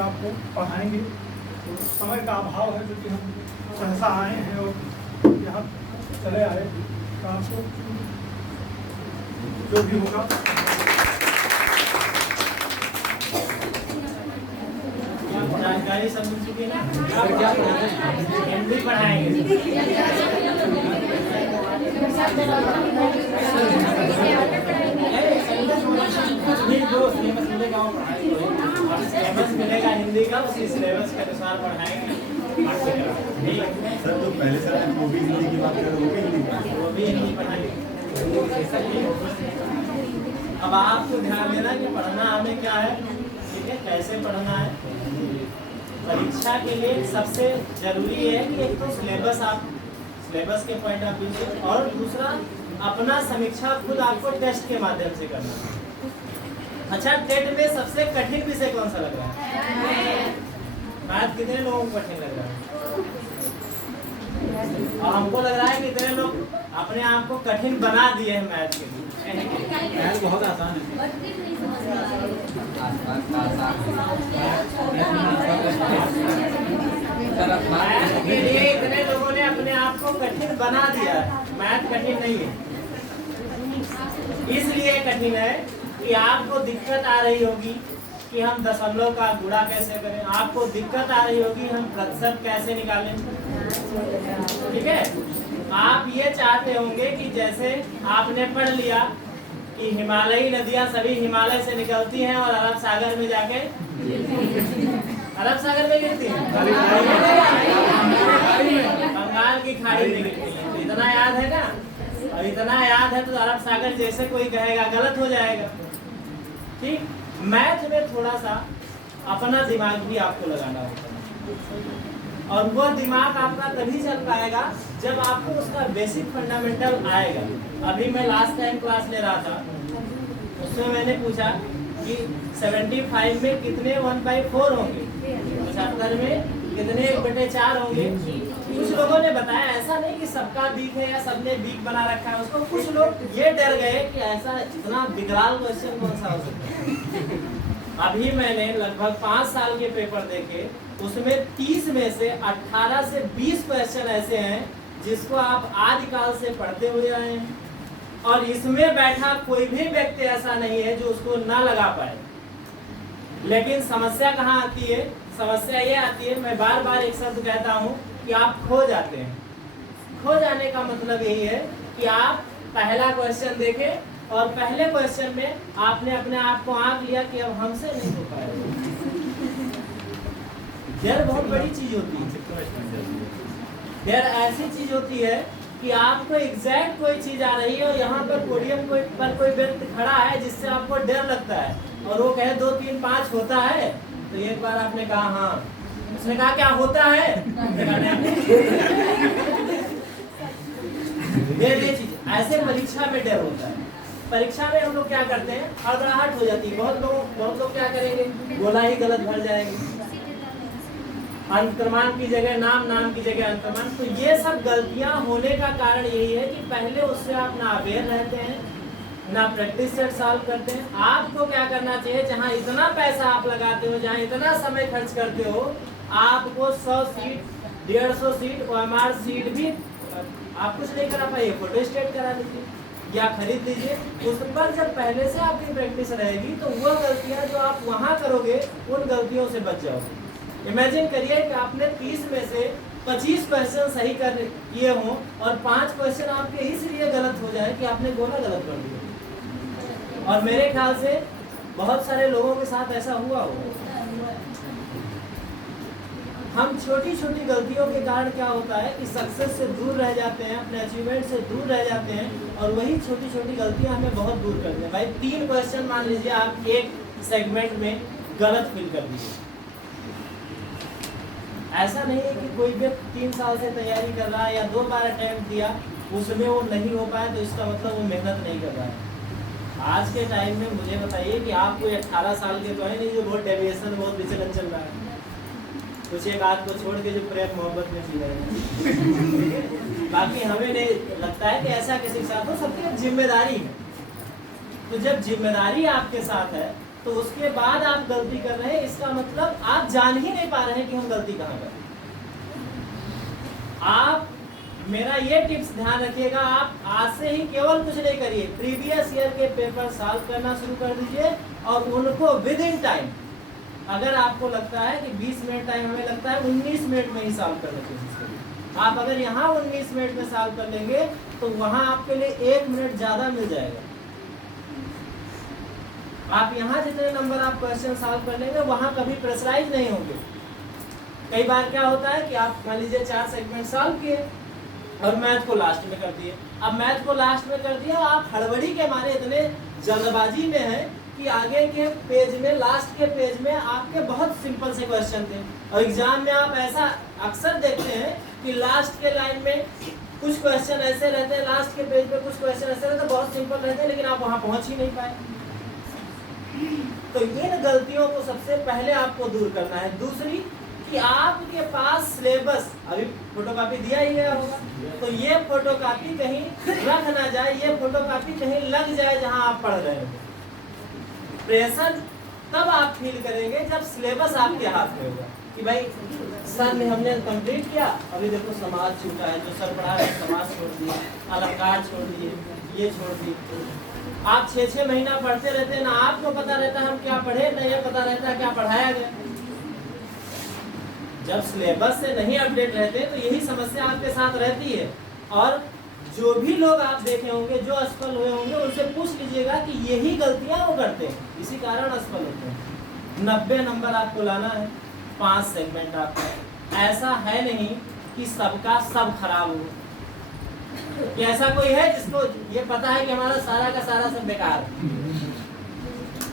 सा आपको पढ़ाएंगे। तो समय का अभाव है क्योंकि हम सहसा आए हैं और यहाँ चले आए, तो आपको जो भी होगा जानकारी सब मिल चुकी है ना। हिंदी पढ़ाएंगे। सिलेबस मिलेगा हिंदी का, उसी सिलेबस के अनुसार पढ़ाएंगे। सर तो पहले सर वो भी हिंदी की बात करें, वो भी हिंदी पढ़ाएंगे। अब आपको ध्यान देना कि पढ़ना हमें क्या है, ठीक है, कैसे पढ़ना है। परीक्षा के लिए सबसे जरूरी है कि एक तो सिलेबस, आप सिलेबस के पॉइंट ऑफ व्यू से, और दूसरा अपना समीक्षा खुद आपको टेस्ट के माध्यम से करना है। अच्छा, टेट में सबसे कठिन विषय कौन सा लग रहा है? मैथ कितने लोगों को कठिन लग रहा है? और हमको लग रहा है कि इतने लोग अपने आप को कठिन बना दिए हैं मैथ के लिए। मैथ बहुत आसान है। मैथ के लिए इतने लोगों ने अपने आप को कठिन बना दिया है। मैथ कठिन नहीं है, इसलिए कठिन है कि आपको दिक्कत आ रही होगी कि हम दशमलव का गुणा कैसे करें, आपको दिक्कत आ रही होगी हम प्रतिशत कैसे निकालें, ठीक है। आप ये चाहते होंगे कि जैसे आपने पढ़ लिया कि हिमालयी नदियां सभी हिमालय से निकलती हैं और अरब सागर में जाके अरब सागर में गिरती हैं, बंगाल की खाड़ी में गिरती हैं। तो इतना याद है ना, और इतना याद है तो अरब सागर जैसे कोई कहेगा गलत हो जाएगा, ठीक। मैथ में थोड़ा सा अपना दिमाग भी आपको लगाना होता है, और वो दिमाग आपका तभी चल पाएगा जब आपको उसका बेसिक फंडामेंटल आएगा। अभी मैं लास्ट टाइम क्लास ले रहा था, उसमें मैंने पूछा कि 75 में कितने 1/4 होंगे, 75 में कितने 1/4 होंगे। कुछ लोगों ने बताया, ऐसा नहीं कि सबका वीक है या सबने वीक बना रखा है उसको। कुछ लोग ये डर गए कि ऐसा इतना विकराल क्वेश्चन कौन सा हो सकता है। अभी मैंने लगभग 5 साल के पेपर देखे, उसमें 30 में से 18 से 20 क्वेश्चन ऐसे हैं जिसको आप आदिकाल से पढ़ते हुए आए हैं, और इसमें बैठा कोई भी व्यक्ति ऐसा नहीं है जो उसको ना लगा पाए। लेकिन समस्या कहाँ आती है? समस्या ये आती है, मैं बार बार एक शब्द कहता हूँ कि आप खो जाते हैं। खो जाने का मतलब यही है कि आप पहला क्वेश्चन देखें और पहले क्वेश्चन में आपने अपने आप को आंक लिया कि अब हमसे नहीं हो पाएगा। डर बहुत बड़ी चीज होती है। डर ऐसी चीज होती है कि आपको एग्जैक्ट कोई चीज आ रही है और यहाँ पर पोडियम पर कोई व्यक्ति खड़ा है जिससे आपको डर लगता है, और वो कहे 2 3 5 होता है, तो एक बार आपने कहा हाँ, उसने कहा क्या होता है, ये चीज ऐसे परीक्षा में डर होता है। परीक्षा में हम लोग क्या करते हैं, हड़बड़ाहट हो जाती है। बहुत लोग क्या करेंगे, गोला ही गलत भर जाएंगे, अंतर्मान की जगह नाम, नाम की जगह अंतर्मान। तो ये सब गलतियां होने का कारण यही है कि पहले उससे आप ना अवेयर रहते हैं, ना प्रैक्टिस सेट सॉल्व करते हैं। आपको क्या करना चाहिए, जहां इतना पैसा आप लगाते हो, जहां इतना समय खर्च करते हो, आपको 100 सीट 150 सीट OMR सीट भी आप कुछ नहीं करा पाइए, फोटो स्टेट करा लीजिए या खरीद लीजिए। उस पर जब पहले से आपकी प्रैक्टिस रहेगी तो वह गलतियां जो आप वहां करोगे उन गलतियों से बच जाओगे। इमेजिन करिए कि आपने 30 में से 25 क्वेश्चन सही कर किए हों और 5 क्वेश्चन आपके इसलिए गलत हो जाए कि आपने गोला गलत कर दिया। और मेरे ख्याल से बहुत सारे लोगों के साथ ऐसा हुआ होगा। हम छोटी छोटी गलतियों के कारण क्या होता है कि सक्सेस से दूर रह जाते हैं, अपने अचीवमेंट से दूर रह जाते हैं, और वही छोटी छोटी गलतियां हमें बहुत दूर करती हैं। भाई 3 क्वेश्चन मान लीजिए आप एक सेगमेंट में गलत फिल कर दीजिए। ऐसा नहीं है कि कोई व्यक्ति 3 साल से तैयारी कर रहा है या 2 बार अटेम्प्ट दिया, उसमें वो नहीं हो पाया तो इसका मतलब वो मेहनत नहीं कर रहा है। आज के टाइम में मुझे बताइए कि आप कोई 18 साल के तो है नहीं जो बहुत डेविएशन, बहुत विचलन चल रहा है। कुछ एक आध को छोड़ के जो प्रेम मोहब्बत में जी रहे हैं। बाकी हमें नहीं लगता है कि ऐसा किसी के साथ हो। सबकी जिम्मेदारी है, तो जब जिम्मेदारी आपके साथ है तो उसके बाद आप गलती कर रहे हैं, इसका मतलब आप जान ही नहीं पा रहे हैं कि हम गलती कहाँ कर रहे हैं। आप मेरा ये टिप्स ध्यान रखिएगा, आप आज से ही केवल कुछ नहीं करिए, प्रीवियस ईयर के पेपर सॉल्व करना शुरू कर दीजिए और उनको विद इन टाइम, अगर आपको लगता है कि 20 मिनट टाइम हमें लगता है 19 मिनट में ही सॉल्व करने की कोशिश करिए। आप अगर यहाँ 19 मिनट में सॉल्व कर लेंगे तो वहाँ आपके लिए 1 मिनट ज़्यादा मिल जाएगा। आप यहाँ जितने नंबर आप क्वेश्चन सॉल्व कर लेंगे वहाँ कभी प्रेशराइज नहीं होंगे। कई बार क्या होता है कि आप मान लीजिए 4 सेगमेंट सॉल्व किए और मैथ को लास्ट में कर दिए। अब मैथ को लास्ट में कर दिया, आप हड़बड़ी के मारे इतने जल्दबाजी में हैं कि आगे के पेज में, लास्ट के पेज में आपके बहुत सिंपल से क्वेश्चन थे और एग्जाम में आप ऐसा अक्सर देखते हैं कि लास्ट के लाइन में कुछ क्वेश्चन ऐसे रहते हैं, लास्ट के पेज पे कुछ क्वेश्चन ऐसे रहते हैं, बहुत सिंपल रहते हैं, लेकिन आप वहां पहुंच ही नहीं पाए। तो इन गलतियों को सबसे पहले आपको दूर करना है। दूसरी कि आपके पास सिलेबस अभी फोटोकॉपी दिया ही गया होगा, तो ये फोटोकॉपी कहीं रख ना जाए, ये फोटोकॉपी कहीं लग जाए जहां आप पढ़ रहे हो। प्रेशर तब आप फील करेंगे जब सिलेबस आपके हाथ में होगा कि भाई सर ने हमने कंप्लीट किया, अभी देखो समाज छूटा है, जो सर पढ़ा है समाज छोड़ दिए, अलंकार छोड़ दिए, ये छोड़ दिए। आप 6-6 महीना पढ़ते रहते हैं, ना आपको पता रहता है हम क्या पढ़े, ना ये पता रहता है क्या पढ़ाया गया। जब सिलेबस से नहीं अपडेट रहते तो यही समस्या आपके साथ रहती है। और जो भी लोग आप देखे होंगे जो असफल हुए होंगे उनसे पूछ लीजिएगा कि यही गलतियां वो करते हैं, इसी कारण असफल होते हैं। 90 नंबर आपको लाना है, 5 सेगमेंट आपका, ऐसा है नहीं कि सबका सब खराब हो। कि ऐसा कोई है जिसको ये पता है कि हमारा सारा का सारा सब बेकार है?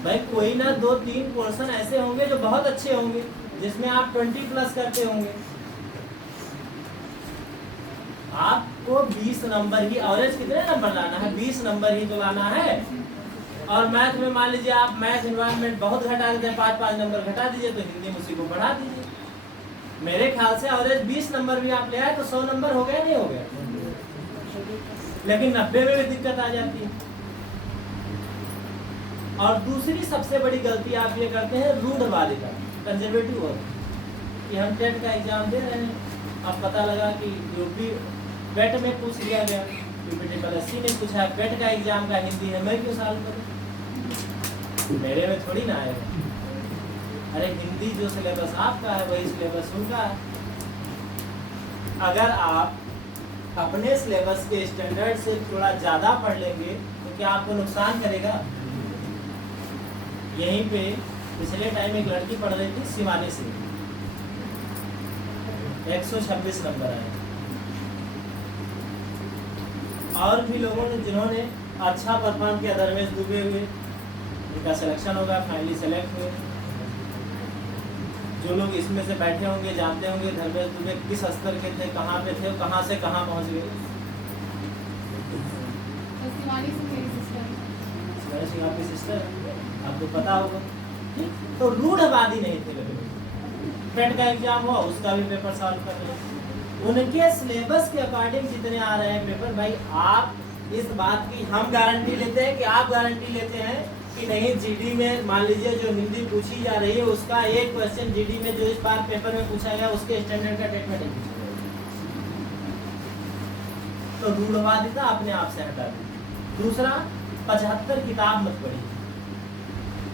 भाई कोई ना 2-3 पोर्शन ऐसे होंगे जो बहुत अच्छे होंगे, जिसमें आप 20 प्लस करते होंगे। आपको 20 नंबर ही, एवरेज कितने नंबर लाना है? 20 नंबर ही तो लाना है। और मैथ में मान लीजिए आप मैथ एनवायरनमेंट बहुत घटा देते हैं, 5-5 नंबर घटा दीजिए, तो हिंदी में उसी को बढ़ा दीजिए। मेरे ख्याल से एवरेज 20 नंबर भी आप ले आए तो 100 नंबर हो गया, नहीं हो गया? लेकिन 90 में भी दिक्कत आ जाती है। और दूसरी सबसे बड़ी गलती आप ये करते हैं, रूढ़वादिता, कंजर्वेटिव वर्क, कि हम टेट का एग्जाम दे रहे हैं, अब पता लगा कि यूपी पेट में पूछ लिया गया, यूपीटीपीएससी ने पूछा पेट का एग्जाम का हिंदी है, मैं क्यों सॉल्व करूं? मेरे में थोड़ी ना आएगा। अरे हिंदी जो सिलेबस आपका है वही सिलेबस उनका है। अगर आप अपने सिलेबस के स्टैंडर्ड से थोड़ा ज़्यादा पढ़ लेंगे तो क्या आपको नुकसान करेगा? यहीं पे पिछले टाइम एक लड़की पढ़ रही थी शिवानी से, 126 नंबर आए। और भी लोगों ने जिन्होंने अच्छा परफॉर्म किया, धर्मेश दुबे हुए, उनका सिलेक्शन होगा, फाइनली सेलेक्ट हुए। जो लोग इसमें से बैठे होंगे जानते होंगे धर्मेश दुबे किस स्तर के थे, कहाँ पे थे, कहाँ से कहाँ पहुँच गए। सिंह आपकी सिस्टर, आपको पता होगा। तो रूढ़वादी नहीं थे लोग। पेट का एग्जाम हुआ, उसका भी पेपर सॉल्व कर रहे हैं, उनके सिलेबस के अकॉर्डिंग जितने आ रहे हैं पेपर। भाई आप इस बात की हम गारंटी लेते हैं कि आप गारंटी लेते हैं कि नहीं, जीडी में मान लीजिए जो हिंदी पूछी जा रही है उसका एक क्वेश्चन जीडी में जो इस बार पेपर में पूछा गया उसके स्टैंडर्ड का टेट में नहीं पूछा गया। तो रूढ़वादिता अपने आप से हटा दी। दूसरा, 75 किताब मत पढ़िए,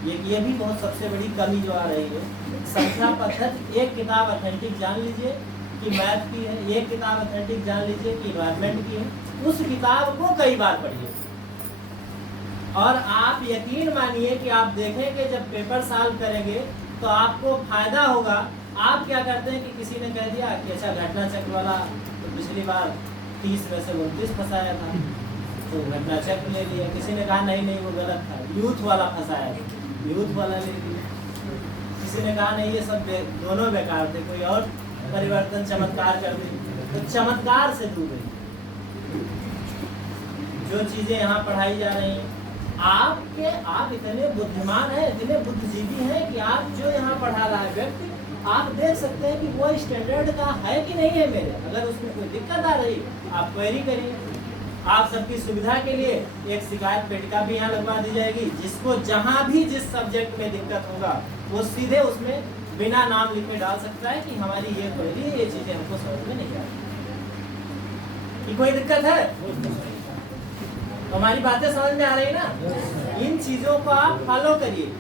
ये भी बहुत सबसे बड़ी कमी जो आ रही है। संख्या पद्धति, एक किताब ऑथेंटिक जान लीजिए कि मैथ की है, एक किताब ऑथेंटिक जान लीजिए कि इन्वायरमेंट की है, उस किताब को कई बार पढ़िए। और आप यकीन मानिए कि आप देखेंगे जब पेपर सॉल्व करेंगे तो आपको फायदा होगा। आप क्या करते हैं कि किसी ने कह दिया कि अच्छा घटना चक्र वाला तो पिछली बार 30 में से 29 फंसाया था, तो घटना चक्र ले लिया। किसी ने कहा नहीं वो गलत था, यूथ वाला फंसाया था, यूथ वाला ले लिया। किसी ने कहा नहीं ये सब दोनों बेकार थे, कोई और परिवर्तन चमत्कार कर दी। तो चमत्कार से दूर रहिए। जो चीजें यहाँ पढ़ाई जा रही हैं, आप इतने बुद्धिमान हैं, इतने बुद्धिजीवी हैं कि आप जो यहाँ पढ़ा रहा है व्यक्ति, आप देख सकते हैं कि वो स्टैंडर्ड का है कि नहीं है मेरे। अगर उसमें कोई दिक्कत आ रही आप क्वेरी करिए। आप सबकी सुविधा के लिए एक शिकायत पेटिका भी यहाँ लगवा दी जाएगी, जिसको जहाँ भी जिस सब्जेक्ट में दिक्कत होगा वो सीधे उसमें बिना नाम लिखे डाल सकता है कि हमारी ये क्वेरी है, ये चीजें हमको समझ में नहीं आ रही। कि कोई दिक्कत है तो हमारी बातें समझ में आ रही ना। इन चीजों को आप फॉलो करिए।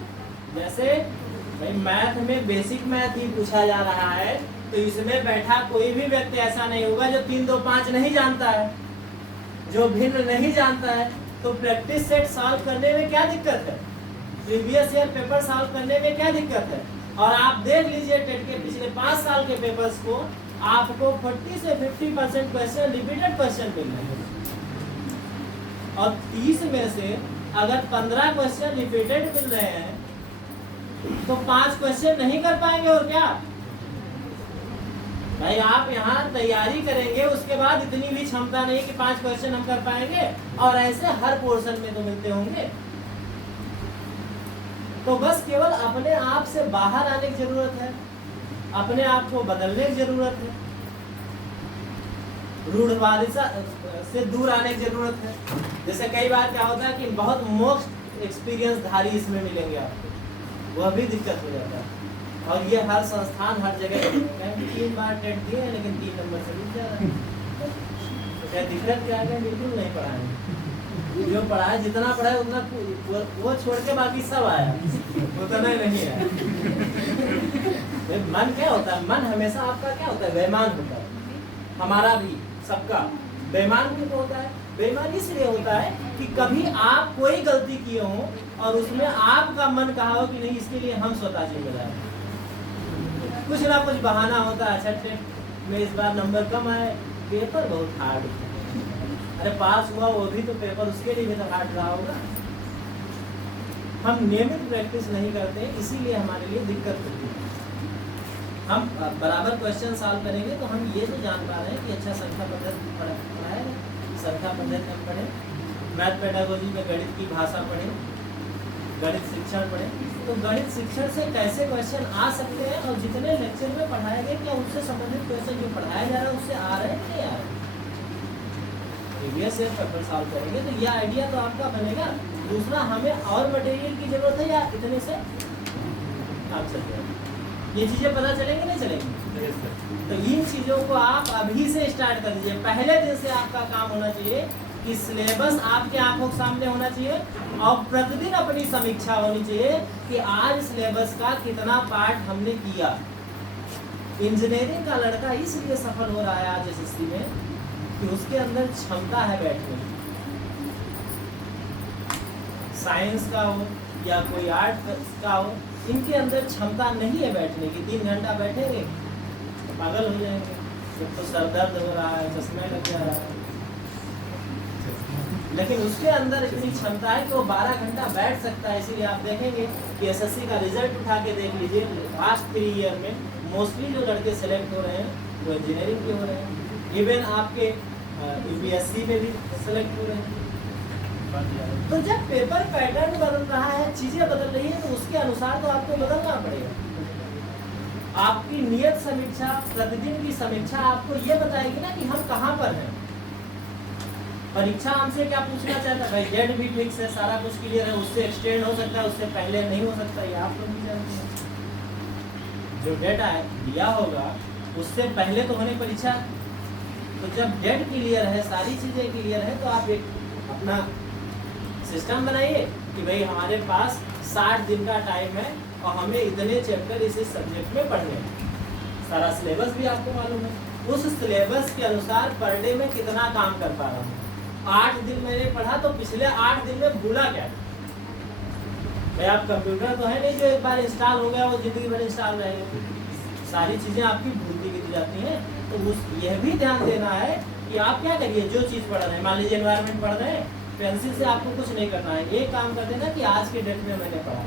जैसे भाई मैथ में बेसिक मैथ ही पूछा जा रहा है, तो इसमें बैठा कोई भी व्यक्ति ऐसा नहीं होगा जो 3 2 5 नहीं जानता है, जो भिन्न नहीं जानता है। तो प्रैक्टिस सेट सॉल्व करने में क्या दिक्कत है, प्रीवियस ईयर पेपर सॉल्व करने में क्या दिक्कत है। और आप देख लीजिए टेट के पिछले 5 साल के पेपर्स को, आपको 40 से 50% क्वेश्चन रिपीटेड क्वेश्चन मिल रहे हैं, और 30 में से अगर 15 क्वेश्चन रिपीटेड मिल रहे हैं तो 5 क्वेश्चन नहीं कर पाएंगे। और क्या भाई, आप यहाँ तैयारी करेंगे, उसके बाद इतनी भी क्षमता नहीं कि 5 क्वेश्चन हम कर पाएंगे, और ऐसे हर पोर्शन में तो मिलते होंगे। तो बस केवल अपने आप से बाहर आने की जरूरत है, अपने आप को बदलने की जरूरत है, रूढ़वादिता से दूर आने की जरूरत है। जैसे कई बार क्या होता है कि बहुत मोस्ट एक्सपीरियंस धारी इसमें मिलेंगे आपको, वह भी दिक्कत हो जाता है। और ये हर संस्थान हर जगह 3 बार टेट दिए हैं लेकिन 3 नंबर से नीचे जा रहा है। तो क्या दिक्कत क्या है, बिल्कुल नहीं पढ़ाएंगे। जो पढ़ा है, जितना पढ़ा है उतना वो छोड़ के बाकी सब आया, उतना ही नहीं है। मन क्या होता है, मन हमेशा आपका क्या होता है, बेईमान होता है। हमारा भी, सबका बेईमान क्यों होता है? बेईमान इसलिए होता है कि कभी आप कोई गलती किए हो और उसमें आपका मन कहा हो कि नहीं, इसके लिए हम स्वतः जिम्मेदार हैं। कुछ ना कुछ बहाना होता है, अच्छा टेट में इस बार नंबर कम आए, पेपर बहुत हार्ड है। अरे पास हुआ वो भी तो पेपर, उसके लिए भी तो हार्ड रहा होगा। हम नियमित प्रैक्टिस नहीं करते, इसीलिए हमारे लिए दिक्कत होती है। हम बराबर क्वेश्चन सॉल्व करेंगे तो हम ये तो जान पा रहे हैं कि अच्छा संख्या पद्धति पढ़ाया, संख्या पद्धति हम पढ़ें, मैथ पेडागोजी में गणित की भाषा पढ़ें, गणित शिक्षण पढ़ें। तो गणित शिक्षण से कैसे क्वेश्चन आ सकते हैं, और जितने लेक्चर में पढ़ाए गए क्या उससे संबंधित क्वेश्चन जो पढ़ाया जा रहा है उससे आ रहे हैं कि नहीं आ रहे हैं। प्रीवियस ईयर पेपर सॉल्व करेंगे तो यह आइडिया तो आपका बनेगा। दूसरा, हमें और मटेरियल की जरूरत है या इतने से आप चल जाएंगे? ये चीजें पता चलेंगी नहीं चलेंगी? तो इन चीजों को आप अभी से स्टार्ट कर दीजिए। पहले दिन से आपका काम होना चाहिए कि सिलेबस आपके आंखों के सामने होना चाहिए, और प्रतिदिन अपनी समीक्षा होनी चाहिए कि आज सिलेबस का कितना पार्ट हमने किया। इंजीनियरिंग का लड़का इसलिए सफल हो रहा है आज एसएससी में कि उसके अंदर क्षमता है बैठने की। साइंस का हो या कोई आर्ट का हो, इनके अंदर क्षमता नहीं है बैठने की। 3 घंटा बैठेंगे तो पागल हो जाएंगे, जब तो सर दर्द हो रहा है, चश्मे लग जा रहा है। लेकिन उसके अंदर इतनी क्षमता है कि वो 12 घंटा बैठ सकता है। इसीलिए आप देखेंगे कि एसएससी का रिजल्ट उठा के देख लीजिए, लास्ट 3 ईयर में मोस्टली जो लड़के सेलेक्ट हो रहे हैं वो इंजीनियरिंग के हो रहे हैं। इवन आपके यूपीएससी में भी सेलेक्ट हो रहे हैं। तो जब पेपर पैटर्न बदल रहा है, चीजें बदल रही है, तो उसके अनुसार तो आपको बदलना पड़ेगा। आपकी नियत समीक्षा, प्रतिदिन की समीक्षा आपको ये बताएगी ना कि हम कहाँ पर हैं। परीक्षा हमसे क्या पूछना चाहता है, भाई जेड भी फिक्स है, सारा कुछ क्लियर है, उससे एक्सटेंड हो सकता है, उससे पहले नहीं हो सकता, ये आप लोग भी जानते हैं। जो डेटा है दिया होगा उससे पहले तो होने परीक्षा। तो जब डेट क्लियर है, सारी चीजें क्लियर है, तो आप एक अपना सिस्टम बनाइए कि भाई हमारे पास 60 दिन का टाइम है और हमें इतने चैप्टर इस सब्जेक्ट में पढ़ने हैं। सारा सिलेबस भी आपको मालूम है, उस सिलेबस के अनुसार पर डे में कितना काम कर पा रहा हूँ। 8 दिन मैंने पढ़ा तो पिछले 8 दिन में भूला क्या? भाई आप कंप्यूटर तो है नहीं जो एक बार इंस्टॉल हो गया वो जिंदगी भर इंस्टॉल रहेगा। सारी चीजें आपकी भूलती गिरती जाती हैं। तो यह भी ध्यान देना है कि आप क्या करिए, जो चीज़ पढ़ रहे हैं, मान लीजिए एनवायरनमेंट पढ़ रहे हैं, पेंसिल से आपको कुछ नहीं करना है, ये काम कर देना कि आज के डेट में मैंने पढ़ा।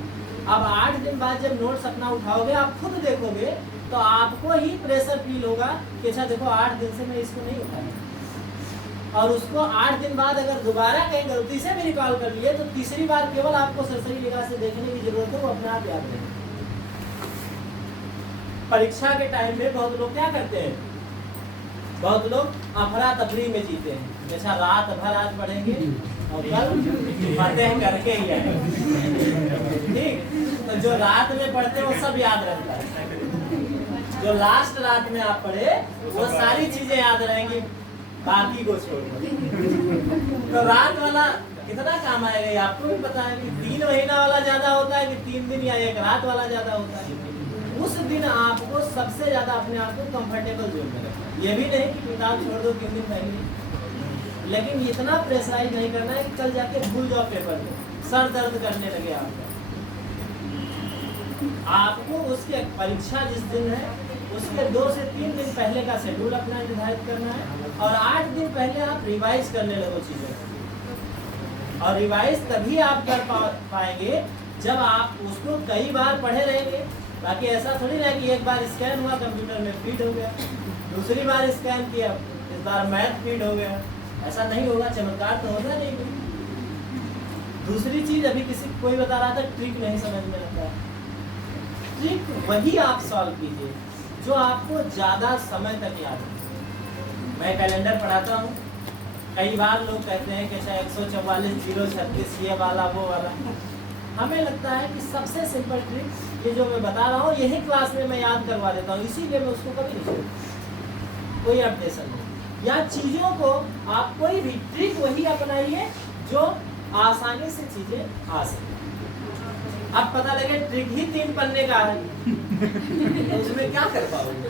अब 8 दिन बाद जब नोट्स अपना उठाओगे, आप खुद देखोगे तो आपको ही प्रेशर फील होगा कि अच्छा देखो 8 दिन से मैं इसको नहीं उठाया। और उसको 8 दिन बाद अगर दोबारा कहीं गलती से भी रिकॉल कर लिए तो तीसरी बार केवल आपको सरसरी निगाह से देखने की जरूरत है, वो अपने आप याद रहेगा। परीक्षा के टाइम में बहुत लोग क्या करते हैं, बहुत लोग अफरा तफरी में जीते हैं। अच्छा रात भर आज पढ़ेंगे और कल फतेह करके ही आएंगे। ठीक, तो जो रात में पढ़ते हैं वो सब याद रहता है। जो लास्ट रात में आप पढ़े वो सारी चीजें याद रहेंगी, बाकी को छोड़। तो रात वाला कितना काम आएगा ये आपको भी पता है कि 3 महीना वाला ज्यादा होता है कि 3 दिन या 1 रात वाला ज्यादा होता है। उस दिन आपको सबसे ज्यादा अपने आप को कंफर्टेबल जोन में रखना है। ये भी नहीं कि किताब छोड़ दो 3 दिन पहले, लेकिन इतना प्रेशराइज नहीं करना है कि कल जाके भूल जाओ पेपर में, सर दर्द करने लगे आपको उसके परीक्षा जिस दिन है उसके 2 से 3 दिन पहले का शेड्यूल अपना निर्धारित करना है और 8 दिन पहले आप रिवाइज करने लगो चीजें। और रिवाइज तभी आप कर पाएंगे जब आप उसको कई बार पढ़े रहेंगे। बाकी ऐसा थोड़ी ना कि एक बार स्कैन हुआ कंप्यूटर में फीड हो गया, दूसरी बार स्कैन किया इस बार मैथ फीड हो गया, ऐसा नहीं होगा। चमत्कार तो होगा नहीं। दूसरी चीज अभी कोई बता रहा था ट्रिक नहीं समझ में आता है। ट्रिक वही आप सॉल्व कीजिए जो आपको ज्यादा समय तक याद है। मैं कैलेंडर पढ़ाता हूँ, कई बार लोग कहते हैं कि चाहे 144 036 ये वाला वो वाला। हमें लगता है कि सबसे सिंपल ट्रिक ये जो मैं बता रहा हूँ यही क्लास में मैं याद करवा देता हूँ, इसीलिए मैं उसको कभी नहीं छोड़ता। कोई अपडेशन नहीं या चीजों को आप कोई भी ट्रिक वही अपनाइए जो आसानी से चीजें आ सके। अब पता लगे ट्रिक ही 3 पन्ने का है तो उसमें क्या कर पाओगे?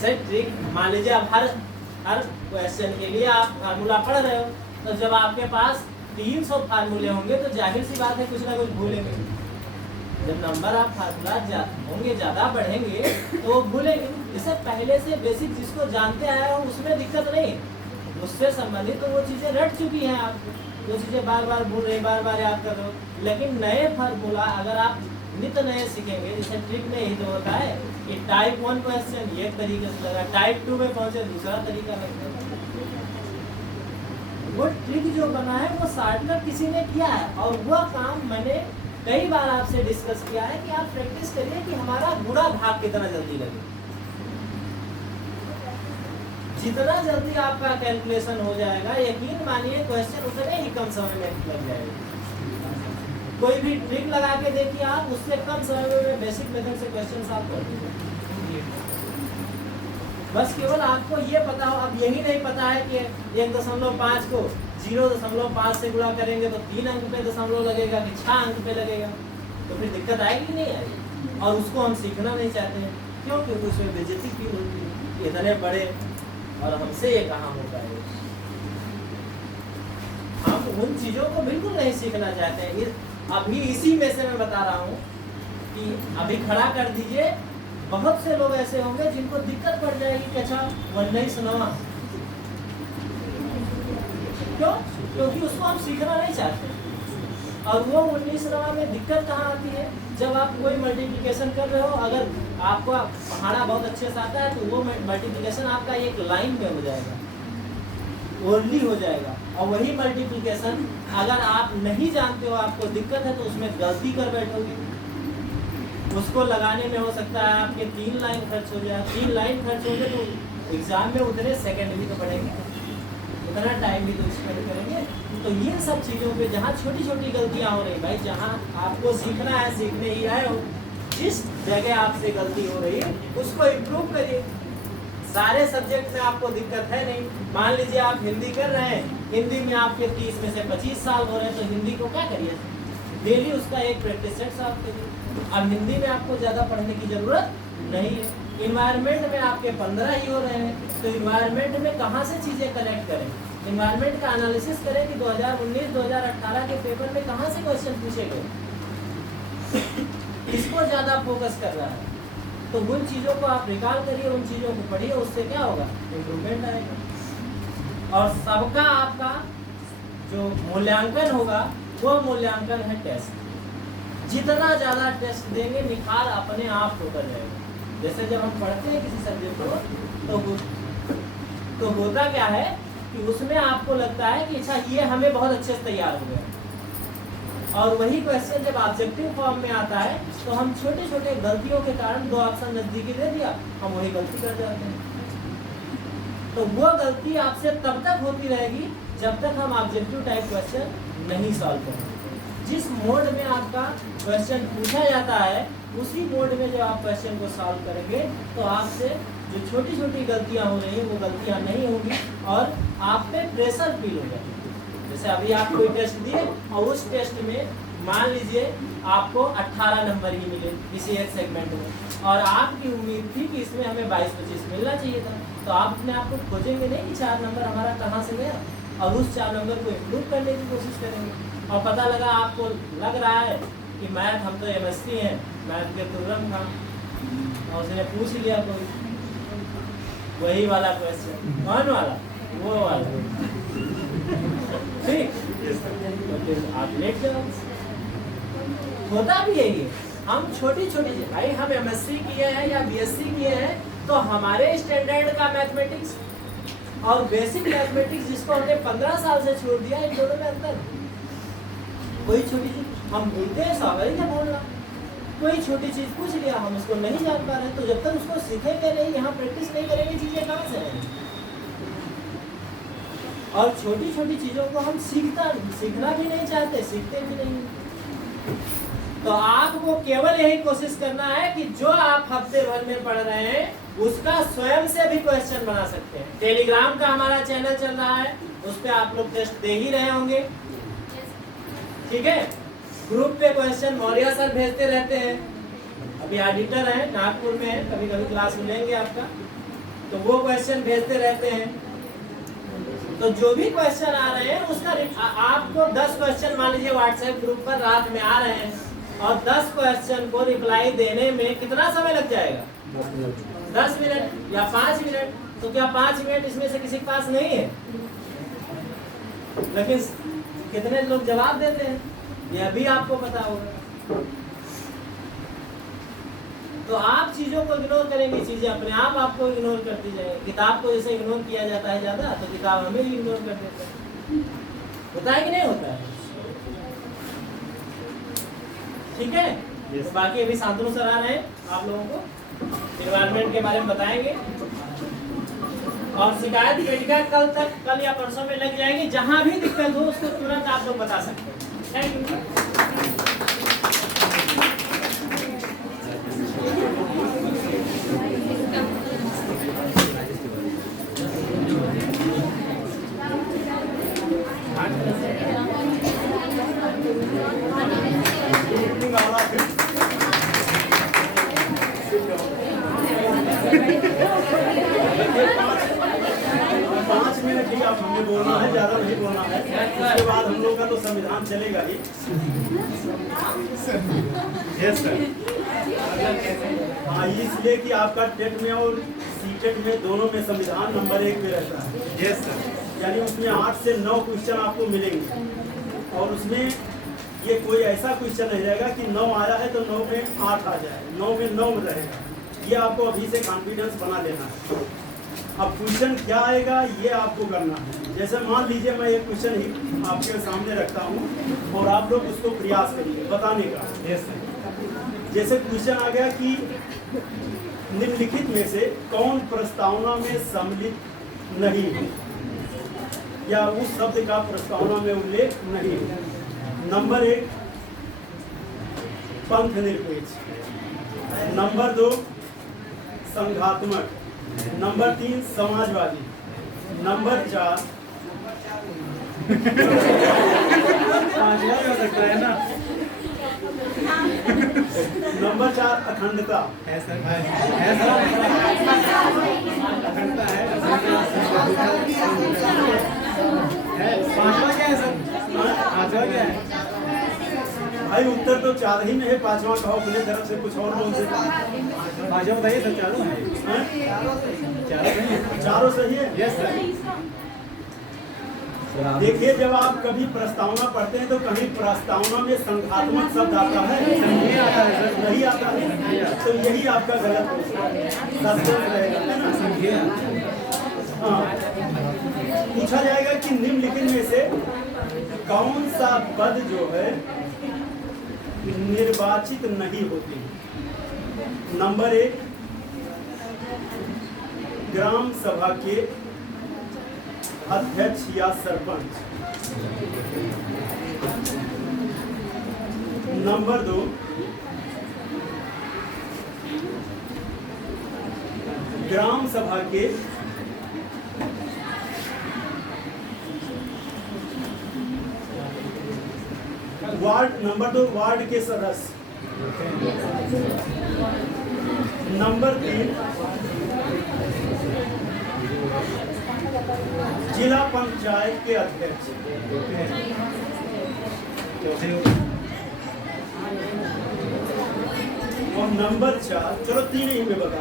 सर ट्रिक मान लीजिए आप हर क्वेश्चन के लिए आप फार्मूला पढ़ रहे हो, तो जब आपके पास 300 फार्मूले होंगे तो जाहिर सी बात है कुछ ना कुछ भूलेंगे। जब नंबर आप फार्मूला होंगे ज्यादा बढ़ेंगे तो वो भूलेंगे। इससे पहले से बेसिक जिसको जानते आए हो उसमें दिक्कत नहीं, उससे संबंधित तो वो चीजें रट चुकी हैं आप, जो चीजें बार बार भूल रहे बार बार याद कर रहे हो। लेकिन नए फार्मूला अगर आप नित्य नए सीखेंगे, जैसे ट्रिक में ही तो होता है कि टाइप 1 क्वेश्चन एक तरीके से लगा, टाइप 2 में पहुंचे दूसरा तरीका लगता है। वो ट्रिक जो बना है वो शॉर्टकट किसी ने किया है और वह काम मैंने कई बार आपसे डिस्कस किया है कि आप प्रैक्टिस करिए कि हमारा बुरा भाग कितना जल्दी लगे। जितना जल्दी आपका कैलकुलेशन हो जाएगा यकीन मानिए क्वेश्चन उतने ही कम समय में लग जाएगा। कोई भी ट्रिक लगा के देखिए आप, उससे कम समय में बेसिक मेथड से क्वेश्चन सॉल्व कर दीजिए। बस केवल आपको ये पता हो, अब यही नहीं पता है कि 1.5 को 0.5 से गुणा करेंगे तो 3 अंक पे दशमलव लगेगा कि 6 अंक पे लगेगा, तो फिर दिक्कत आएगी कि नहीं आएगी? और उसको हम सीखना नहीं चाहते हैं, क्यों? क्योंकि उसमें बेइज्जती फील होती है, इतने बड़े और हमसे ये कहाँ हो पाएगा। हम उन चीज़ों को बिल्कुल नहीं सीखना चाहते हैं। अभी इसी में से मैं बता रहा हूँ कि अभी खड़ा कर दीजिए, बहुत से लोग ऐसे होंगे जिनको दिक्कत पड़ जाएगी कि अच्छा 19 क्यों? क्योंकि उसको हम सीखना नहीं चाहते। और वो 19 में दिक्कत कहाँ आती है? जब आप कोई मल्टीप्लिकेशन कर रहे हो, अगर आपको पढ़ाना बहुत अच्छे से आता है तो वो मल्टीप्लिकेशन आपका एक लाइन में हो जाएगा, ओनली हो जाएगा। और वही मल्टीप्लिकेशन अगर आप नहीं जानते हो, आपको दिक्कत है, तो उसमें गलती कर बैठोगे, उसको लगाने में हो सकता है आपके 3 लाइन खर्च हो जाए। 3 लाइन खर्च हो गए तो एग्जाम में उतने सेकंड भी तो पड़ेंगे, उतना टाइम भी तो स्पेंड करेंगे। तो ये सब चीज़ों पे जहाँ छोटी छोटी गलतियाँ हो रही, भाई जहाँ आपको सीखना है, सीखने ही आए हो, जिस जगह आपसे गलती हो रही है उसको इम्प्रूव करिए। सारे सब्जेक्ट में आपको दिक्कत है नहीं। मान लीजिए आप हिंदी कर रहे हैं, हिंदी में आपके 30 में से 25 साल हो रहे हैं, तो हिंदी को क्या करिए, डेली उसका एक प्रैक्टिस सेट सॉल्व करिए। अब हिंदी में आपको ज़्यादा पढ़ने की ज़रूरत नहीं है। इन्वायरमेंट में आपके 15 ही हो रहे हैं, तो इन्वायरमेंट में कहाँ से चीज़ें कलेक्ट करें? इन्वायरमेंट का एनालिसिस करें कि 2019-2018 के पेपर में कहाँ से क्वेश्चन पूछे गए, इसको ज़्यादा फोकस कर रहा है। तो उन चीज़ों को आप रिकॉल करिए, उन चीज़ों को पढ़िए, उससे क्या होगा, इम्प्रूवमेंट आएगा। और सबका आपका जो मूल्यांकन होगा वो मूल्यांकन है टेस्ट। जितना ज़्यादा टेस्ट देंगे निखार अपने आप होकर जाएगा। जैसे जब हम पढ़ते हैं किसी सब्जेक्ट को तो होता क्या है कि उसमें आपको लगता है कि अच्छा ये हमें बहुत अच्छे से तैयार हो गया, और वही क्वेश्चन जब ऑब्जेक्टिव फॉर्म में आता है तो हम छोटे छोटे गलतियों के कारण 2 ऑप्शन नजदीकी दे दिया, हम वही गलती कर जाते हैं। तो वो गलती आपसे तब तक होती रहेगी जब तक हम ऑब्जेक्टिव टाइप क्वेश्चन नहीं सॉल्व करेंगे। जिस मोड में आपका क्वेश्चन पूछा जाता है उसी मोड में जब आप क्वेश्चन को सॉल्व करेंगे तो आपसे जो छोटी छोटी गलतियां हो रही हैं वो गलतियां नहीं होंगी और आप पे प्रेशर फील होगा। जैसे अभी आप कोई टेस्ट दिए और उस टेस्ट में मान लीजिए आपको 18 नंबर ही मिले किसी एक सेगमेंट में और आपकी उम्मीद थी कि इसमें हमें 22-25 मिलना चाहिए था, तो आप अपने आप को खोजेंगे नहीं कि 4 नंबर हमारा कहाँ से गया और उस 4 नंबर को इम्प्रूव करने की कोशिश करेंगे। और पता लगा आपको लग रहा है कि मैथ हम तो MSc हैं, मैथ के तुरंत था और उसने पूछ लिया कोई वही वाला क्वेश्चन, कौन वाला, वो वाला, ठीक, तो आप लेट जाओ। होता भी यही है, हम छोटी छोटी भाई हम MSc किए हैं या BSc किए हैं तो हमारे स्टैंडर्ड का मैथमेटिक्स और बेसिक मैथमेटिक्स जिसको हमने 15 साल से छोड़ दिया इन दोनों में अंतर। कोई छोटी चीज हम भूलते हैं, स्वाभाविक है बोलना, कोई छोटी चीज पूछ लिया हम उसको नहीं जान पा रहे तो जब तक उसको सीखेंगे नहीं, यहाँ प्रैक्टिस नहीं करेंगे चीजें कहाँ से आएंगी। और छोटी छोटी चीजों को हम सीखना भी नहीं चाहते, सीखते भी नहीं। तो आपको केवल यही कोशिश करना है कि जो आप हफ्ते भर में पढ़ रहे हैं उसका स्वयं से भी क्वेश्चन बना सकते हैं। टेलीग्राम का हमारा चैनल चल रहा है, उस पर आप लोग टेस्ट दे ही रहे होंगे, ठीक है। ग्रुप पे क्वेश्चन मौर्य सर भेजते रहते हैं, अभी ऑडिटर हैं नागपुर में है, कभी कभी क्लास में लेंगे आपका, तो वो क्वेश्चन भेजते रहते हैं। तो जो भी क्वेश्चन आ रहे हैं उसका आपको 10 क्वेश्चन मान लीजिए व्हाट्सएप ग्रुप पर रात में आ रहे हैं और 10 क्वेश्चन को रिप्लाई देने में कितना समय लग जाएगा, 10 मिनट या 5 मिनट। तो क्या 5 मिनट इसमें से किसी के पास नहीं है, लेकिन कितने लोग जवाब देते हैं यह भी आपको पता होगा। तो आप चीजों को इग्नोर करेंगे, चीजें अपने आप आपको इग्नोर करती जाएगी। किताब को जैसे इग्नोर किया जाता है ज्यादा तो किताब हमें भी इग्नोर कर देता है, होता है कि नहीं होता है, ठीक है। तो बाकी अभी शांतनु सर आ रहे हैं, आप लोगों को एनवायरनमेंट के बारे में बताएंगे और शिकायत पेटिका कल या परसों में लग जाएगी। जहां भी दिक्कत हो उसको तुरंत आप लोग बता सकते हैं। Thank you. 5 मिनट ही आप हमें बोलना है, ज्यादा नहीं बोलना है। उसके बाद हम लोग का तो संविधान चलेगा ही। Yes sir. हाँ, इसलिए कि आपका टेट में और सीटेट में दोनों में संविधान नंबर 1 पे रहता है। Yes sir. यानी उसमें 8 से 9 क्वेश्चन आपको मिलेंगे और उसमें ये कोई ऐसा क्वेश्चन नहीं रहेगा कि 9 आया है तो 9 में 8 आ जाए, 9 में 9 रहेगा। ये आपको अभी से कॉन्फिडेंस बना लेना है। अब क्वेश्चन क्या आएगा ये आपको करना है। जैसे मान लीजिए मैं एक क्वेश्चन ही आपके सामने रखता हूँ और आप लोग उसको प्रयास करिए बताने का। जैसे क्वेश्चन आ गया कि निम्नलिखित में से कौन प्रस्तावना में सम्मिलित नहीं है या उस शब्द का प्रस्तावना में उल्लेख नहीं है। नंबर 1 पंथ निरपेक्ष, नंबर 2 संघात्मक, नंबर 3 समाजवादी, नंबर 4 हो सकता है ना, नंबर 4 अखंडता है सर, अखंडता है। पांचवा क्या है सर, पांचवा क्या है भाई? उत्तर तो 4 ही में है, पांचवा कहो अपने तरफ से कुछ और लोग से। पांचवा बताइए सर। चारों है, चारों सही है। Yes sir. देखिए जब आप कभी प्रस्तावना पढ़ते हैं तो कहीं प्रस्तावना में संघात्मक शब्द आता है, नहीं आता है सर, नहीं आता है, तो यही आपका गलत रहेगा। हाँ, पूछा जाएगा कि निम्नलिखित में से कौन सा पद जो है निर्वाचित नहीं होती। नंबर 1 ग्राम सभा के अध्यक्ष या सरपंच। नंबर 2, ग्राम सभा के नंबर 2 वार्ड के सदस्य। नंबर 3, जिला पंचायत के अध्यक्ष। और नंबर 4, चलो 3 ही में बता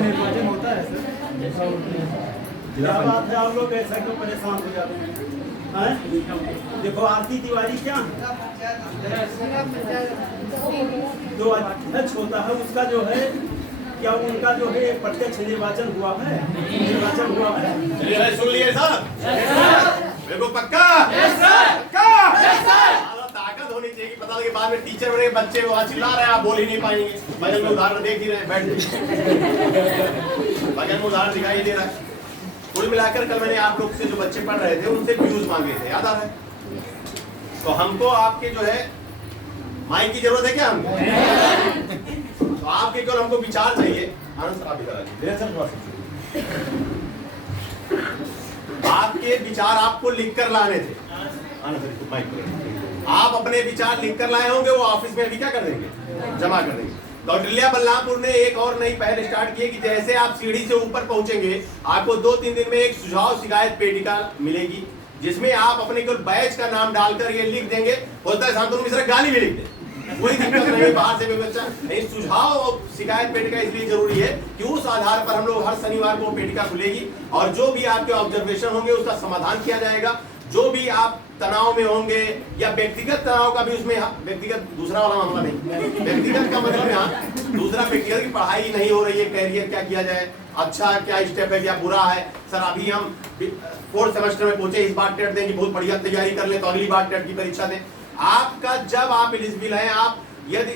निर्वाचन होता है सर। क्या बात है, आप लोग ऐसा क्यों परेशान हो जाते हैं? देखो आरती तिवारी क्या है, जो अध्यक्ष होता है उसका जो है, क्या उनका जो है प्रत्यक्ष निर्वाचन हुआ है? निर्वाचन हुआ है। सुन लिए साहब? देखो पक्का ताकत होनी चाहिए, पता लगे बाद में टीचर बने बच्चे वहाँ चिल्ला रहे हैं, आप बोल ही नहीं पाएंगे। बगल में उदाहरण देख ही रहे हैं, बैठ बगल में उदाहरण दिखाई दे रहा है। कुल मिलाकर कल मैंने आप लोग से जो बच्चे पढ़ रहे थे उनसे व्यूज मांगे थे, याद आ रहा है? तो हमको आपके जो है माइक की जरूरत है क्या हमको? तो आपके केवल हमको विचार चाहिए। आनंद सर आप इधर आपके विचार आपको लिख कर लाने थे। आनंद सर माइक पर आप अपने विचार लिख कर लाए होंगे, वो ऑफिस में अभी क्या कर देंगे, जमा कर देंगे। कौटिल्या बल्लापुर ने एक और नई पहल स्टार्ट की है कि जैसे आप सीढ़ी से ऊपर पहुंचेंगे, आपको 2-3 दिन में एक सुझाव शिकायत पेटिका मिलेगी, जिसमें आप अपने केवल बैच का नाम डालकर ये लिख देंगे। होता है शांतनु मिश्रा गाली भी लिख दे, कोई दिक्कत नहीं, बाहर से भी बच्चा नहीं। सुझाव और शिकायत पेटिका इसलिए जरूरी है कि उस आधार पर हम लोग हर शनिवार को पेटिका खुलेगी और जो भी आपके ऑब्जर्वेशन होंगे उसका समाधान किया जाएगा। जो भी आप तनाव में होंगे या व्यक्तिगत तनाव का भी उसमें, व्यक्तिगत दूसरा वाला मामला नहीं, व्यक्तिगत का मतलब यहाँ दूसरा व्यक्तिगत की पढ़ाई नहीं हो रही है, कैरियर क्या किया जाए, अच्छा क्या स्टेप है, क्या बुरा है। सर अभी हम 4th सेमेस्टर में पहुंचे, इस बार टेट देंगे, बहुत बढ़िया तैयारी कर ले तो अगली बार टेट की परीक्षा दें। आपका जब आप एलिजिबल हैं, आप यदि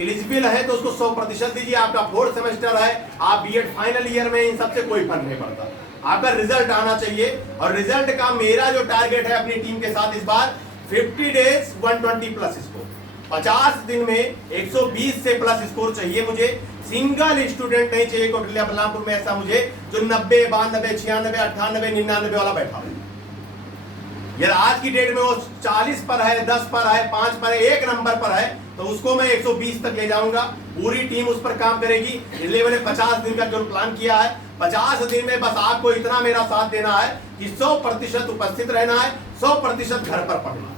एलिजिबल है तो उसको 100% दीजिए। आपका 4th सेमेस्टर है, आप बीएड फाइनल ईयर में, इन सबसे कोई फर्क नहीं पड़ता, आपका रिजल्ट आना चाहिए। और रिजल्ट का मेरा जो टारगेट है अपनी टीम के साथ इस बार 50 डेज 120 प्लस स्कोर, 50 दिन में 120 से प्लस स्कोर चाहिए मुझे। सिंगल स्टूडेंट नहीं चाहिए कौटिल्या बल्लापुर में ऐसा मुझे जो 90, 92, 96, 98, 99 वाला बैठा है। यदि आज की डेट में वो 40 पर है, 10 पर है, 5 पर है, 1 नंबर पर है, तो उसको मैं 120 तक ले जाऊंगा। पूरी टीम उस पर काम करेगी। इसलिए मैंने 50 दिन का जो प्लान किया है, 50 दिन में बस आपको इतना मेरा साथ देना है कि 100% उपस्थित रहना है, 100% घर पर पढ़ना।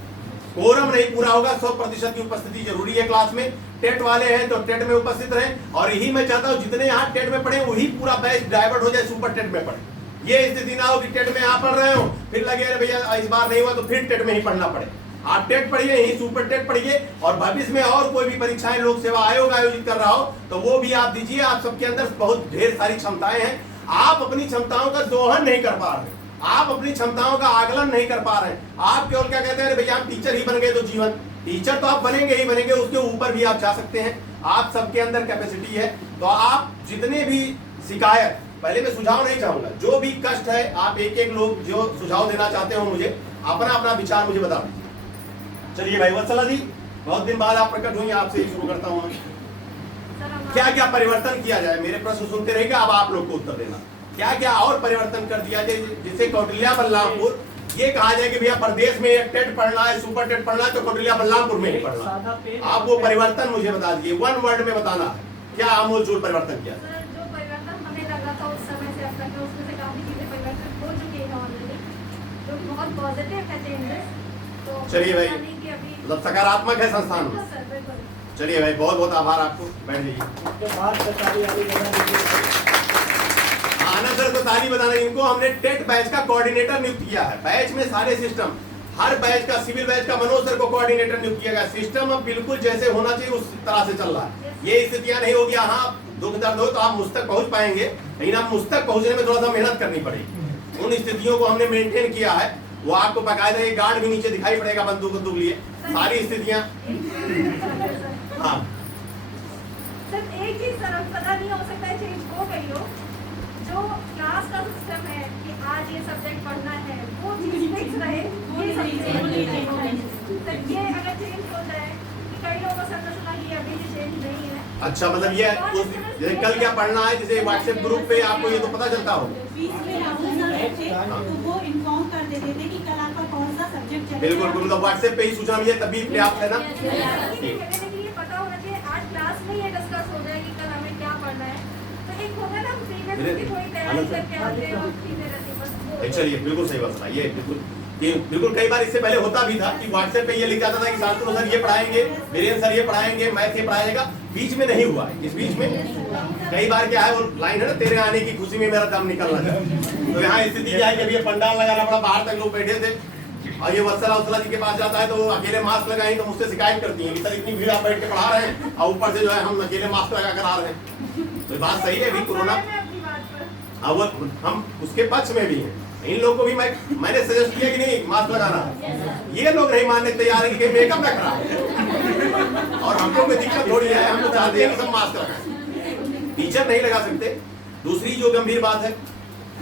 कोरम नहीं पूरा होगा, 100% की उपस्थिति जरूरी है क्लास में। टेट वाले हैं तो टेट में उपस्थित रहें, और यही मैं चाहता हूँ जितने यहाँ टेट में पढ़े वही पूरा बैच डाइवर्ट हो जाए, सुपर टेट में पढ़े। ये स्थिति ना हो कि टेट में यहाँ पढ़ रहे हो फिर लगे अरे भैया इस बार नहीं हुआ तो फिर टेट में ही पढ़ना पड़े। आप टेट पढ़िए, यही सुपर टेट पढ़िए, और भविष्य में और कोई भी परीक्षाएं लोक सेवा आयोग आयोजित कर रहा हो तो वो भी आप दीजिए। आप सबके अंदर बहुत ढेर सारी क्षमताएं हैं, आप अपनी क्षमताओं का दोहन नहीं कर पा रहे, आप अपनी क्षमताओं का आकलन नहीं कर पा रहे। आप केवल क्या कहते हैं भैया हम टीचर ही बन गए तो जीवन, टीचर तो आप बनेंगे ही बनेंगे, उसके ऊपर भी आप जा सकते हैं। आप सबके अंदर कैपेसिटी है, तो आप जितने भी शिकायत, पहले मैं सुझाव नहीं चाहूंगा, जो भी कष्ट है आप एक एक लोग जो सुझाव देना चाहते हो मुझे अपना अपना विचार मुझे बता दीजिए। चलिए भाई वत्सला जी, बहुत दिन बाद आप प्रकट हुई, आपसे ही शुरू करता हूँ। क्या क्या परिवर्तन किया जाए, मेरे प्रश्न सुनते रहेंगे, अब आप लोग को उत्तर देना। क्या क्या और परिवर्तन कर दिया जाए जिससे कौटिल्या बल्लापुर ये कहा जाए कि भैया प्रदेश में एक टेट पढ़ना है, सुपर टेट पढ़ना है तो कौटिल्या बल्लापुर में ही पढ़ना। आप वो परिवर्तन मुझे बता दीजिए, 1 वर्ड में बताना है, क्या आमूल चूल परिवर्तन किया? जो परिवर्तन हमें लगा था उस समय से अब तक उसमें से काफी चीजें परिवर्तन हो चुकी है ऑलरेडी, जो बहुत पॉजिटिव है चेंजेस। तो चलिए भाई, मतलब सकारात्मक है संस्थान में। चलिए भाई, बहुत बहुत आभार आपको, बैठ जाइए। आनंद सर को ताली बताना। इनको हमने टेट बैच का कोऑर्डिनेटर नियुक्त किया है। बैच में सारे सिस्टम, हर बैच का, सिविल बैच का मनोज सर को कोऑर्डिनेटर नियुक्त किया गया। सिस्टम अब बिल्कुल जैसे होना चाहिए उस तरह से चल रहा है। ये स्थितियां नहीं होगी, हाँ दुख दर्द हो तो आप मुझ तक पहुंच पाएंगे, लेकिन आप मुझ तक पहुंचने में थोड़ा सा मेहनत करनी पड़ेगी। उन स्थितियों को हमने मेंटेन किया है वो आपको बकायदा एक गार्ड भी नीचे दिखाई पड़ेगा बंदूक लिए, सारी स्थितियां। हाँ सर एक चीज सर पता नहीं हो सकता है चेंज हो गई हो, जो क्लास का सिस्टम है कि आज ये सब्जेक्ट पढ़ना है वो चीज फिक्स रहे, ये सर ये अगर चेंज हो जाए कि कई लोगों सर ने सुना कि अभी भी चेंज नहीं है। अच्छा, मतलब ये जैसे कल क्या पढ़ना है, जैसे व्हाट्सएप ग्रुप पे आपको ये तो पता चलता हो। तो वो इन्फॉर्म कर देते थे कि कल आपका कौन सा सब्जेक्ट चलेगा। बिल्कुल, मतलब व्हाट्सएप पे ही सूचना मिले तभी पर्याप्त है ना। ये पता होना चाहिए आज क्लास में ये डिस्कस हो जाए कि कल हमें क्या पढ़ना है, तो एक होता है ना प्रीवियस कोई तैयारी करके आते हैं और चीजें रहती बस। चलिए, बिल्कुल सही बात बताइए। बिल्कुल कई बार इससे पहले होता भी था कि व्हाट्सएप पे ये लिख जाता था कि शांतनु सर ये पढ़ाएंगे, वीरेंद्र सर ये पढ़ाएंगे, मैथ ये पढ़ाएगा। बीच में नहीं हुआ है। इस बीच में कई बार क्या है, वो लाइन है ना, तेरे आने की खुशी में मेरा दम निकलना चाहिए। तो यहाँ स्थिति क्या है कि अभी ये पंडाल लगाना पड़ा, बाहर तक लोग बैठे थे और ये वत्सला जी के पास जाता है तो वो अकेले मास्क लगाए तो मुझसे शिकायत करती है कि सर इतनी भीड़ आप बैठ के पढ़ा रहे हैं और ऊपर से जो है हम अकेले मास्क लगा कर आ रहे हैं। तो बात सही है, अभी कोरोना अब हम उसके पक्ष में भी हैं। इन लोगों को भी मैंने सजेस्ट किया कि नहीं मास्क लगाना, ये लोग नहीं मानने तैयार है कि मेकअप ना करा और हमको कोई दिक्कत थोड़ी है, हम तो चाहते हैं कि सब मास्क लगाएं। टीचर नहीं लगा सकते। दूसरी जो गंभीर बात है,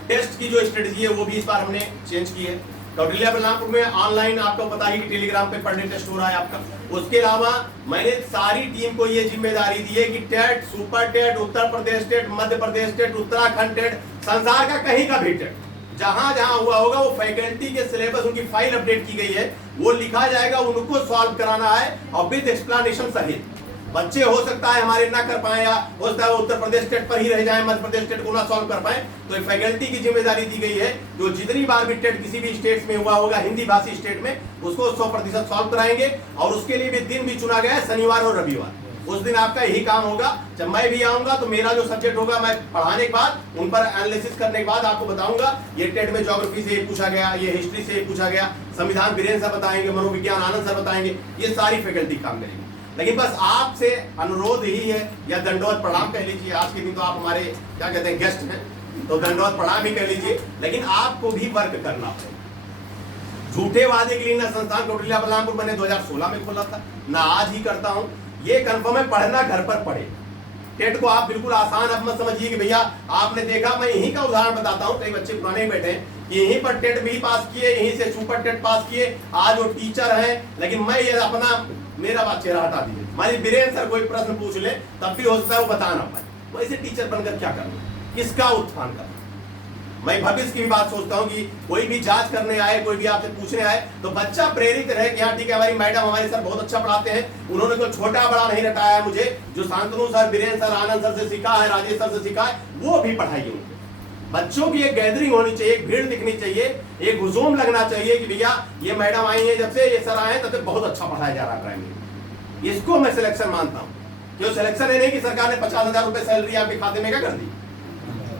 टेस्ट की जो स्ट्रेटजी है वो भी इस बार हमने चेंज की है। कौटिल्य बलरामपुर में ऑनलाइन आपको पता ही कि टेलीग्राम पे पर डे टेस्ट हो रहा है आपका। उसके अलावा मैंने सारी टीम को ये जिम्मेदारी दी है कि TET, super TET, Uttar Pradesh TET, Madhya Pradesh TET, Uttarakhand TET, संसार का कहीं का भी टेट जहां जहां हुआ होगा वो फैकल्टी के सिलेबस, उनकी फाइल अपडेट की गई है, वो लिखा जाएगा, उनको सॉल्व कराना है और विद एक्सप्लेनेशन सहित। बच्चे हो सकता है हमारे ना कर पाए या हो सकता है वो उत्तर प्रदेश स्टेट पर ही रह जाए, मध्य प्रदेश स्टेट को ना सॉल्व कर पाए, तो फैकल्टी की जिम्मेदारी दी गई है जो जितनी बार भी टेट किसी भी स्टेट में हुआ होगा हिंदी भाषी स्टेट में उसको 100% सॉल्व कराएंगे। और उसके लिए भी दिन भी चुना गया है, शनिवार और रविवार। उस दिन आपका यही काम होगा। जब मैं भी आऊंगा तो मेरा जो सब्जेक्ट होगा मैं पढ़ाने के बाद उन पर एनालिसिस करने के बाद आपको बताऊंगा ये टेट में ज्योग्राफी से पूछा गया, ये हिस्ट्री से पूछा गया, संविधान वीरेंद्र सर बताएंगे, मनोविज्ञान आनंद सर बताएंगे, ये सारी फैकल्टी काम करेगी। लेकिन बस आपसे अनुरोध ही है या दंडवत प्रणाम कह लीजिए, आज के दिन तो आप हमारे क्या कहते हैं गेस्ट हैं, तो दंडवत प्रणाम ही कह लीजिए। लेकिन आपको भी वर्क करना पड़ेगा। झूठे वादे के लिए ना संस्थान कौटिल्य बलरामपुर मैंने 2016 में खोला था, ना आज ही करता हूँ। ये कंफर्म है, पढ़ना घर पर पढ़े। टेट को आप बिल्कुल आसान अब मत समझिए कि भैया आपने देखा, मैं यहीं का उदाहरण बताता हूँ, कई बच्चे पुराने ही बैठे हैं, यहीं पर टेट भी पास किए, यहीं से सुपर टेट पास किए, आज वो टीचर हैं। लेकिन मैं ये अपना मेरा बात चेहरा हटा दीजिए, हमारे वीरेंद्र सर कोई प्रश्न पूछ ले तब भी हो सकता है वो बता ना पाए, वैसे टीचर बनकर क्या करना, किसका उत्थान करना। मैं भविष्य की भी बात सोचता हूँ कि कोई भी जांच करने आए, कोई भी आपसे पूछने आए तो बच्चा प्रेरित रहे कि हाँ ठीक है हमारी मैडम, हमारे सर बहुत अच्छा पढ़ाते हैं, उन्होंने तो छोटा बड़ा नहीं रटाया मुझे, जो शांतनु सर, वीरेंद्र सर, आनंद सर से सीखा है, राजेश सर से सीखा है, वो भी पढ़ाइए उनको। बच्चों की एक गैदरिंग होनी चाहिए, एक भीड़ दिखनी चाहिए, एक हुजूम लगना चाहिए कि भैया ये मैडम आई है, जब से ये सर आए तब से बहुत अच्छा पढ़ाया जा रहा है प्राइमरी। इसको मैं सिलेक्शन मानता हूँ। क्यों सिलेक्शन है नहीं कि सरकार ने 50,000 रुपए सैलरी आपके खाते में क्या कर दी,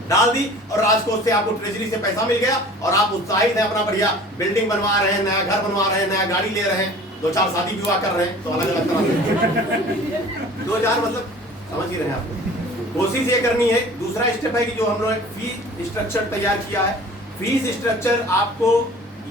डाल दी, और राजकोष से आपको ट्रेजरी से पैसा मिल गया और आप उत्साहित हैं, अपना बढ़िया बिल्डिंग बनवा रहे हैं, नया घर बनवा रहे हैं, नया गाड़ी ले रहे हैं, 2-4 शादी विवाह कर रहे हैं, तो अलग अलग तरह 2000 मतलब समझ ही रहे हैं आप। कोशिश ये करनी है। दूसरा स्टेप है कि जो हम लोग फीस स्ट्रक्चर तैयार किया है, फीस स्ट्रक्चर आपको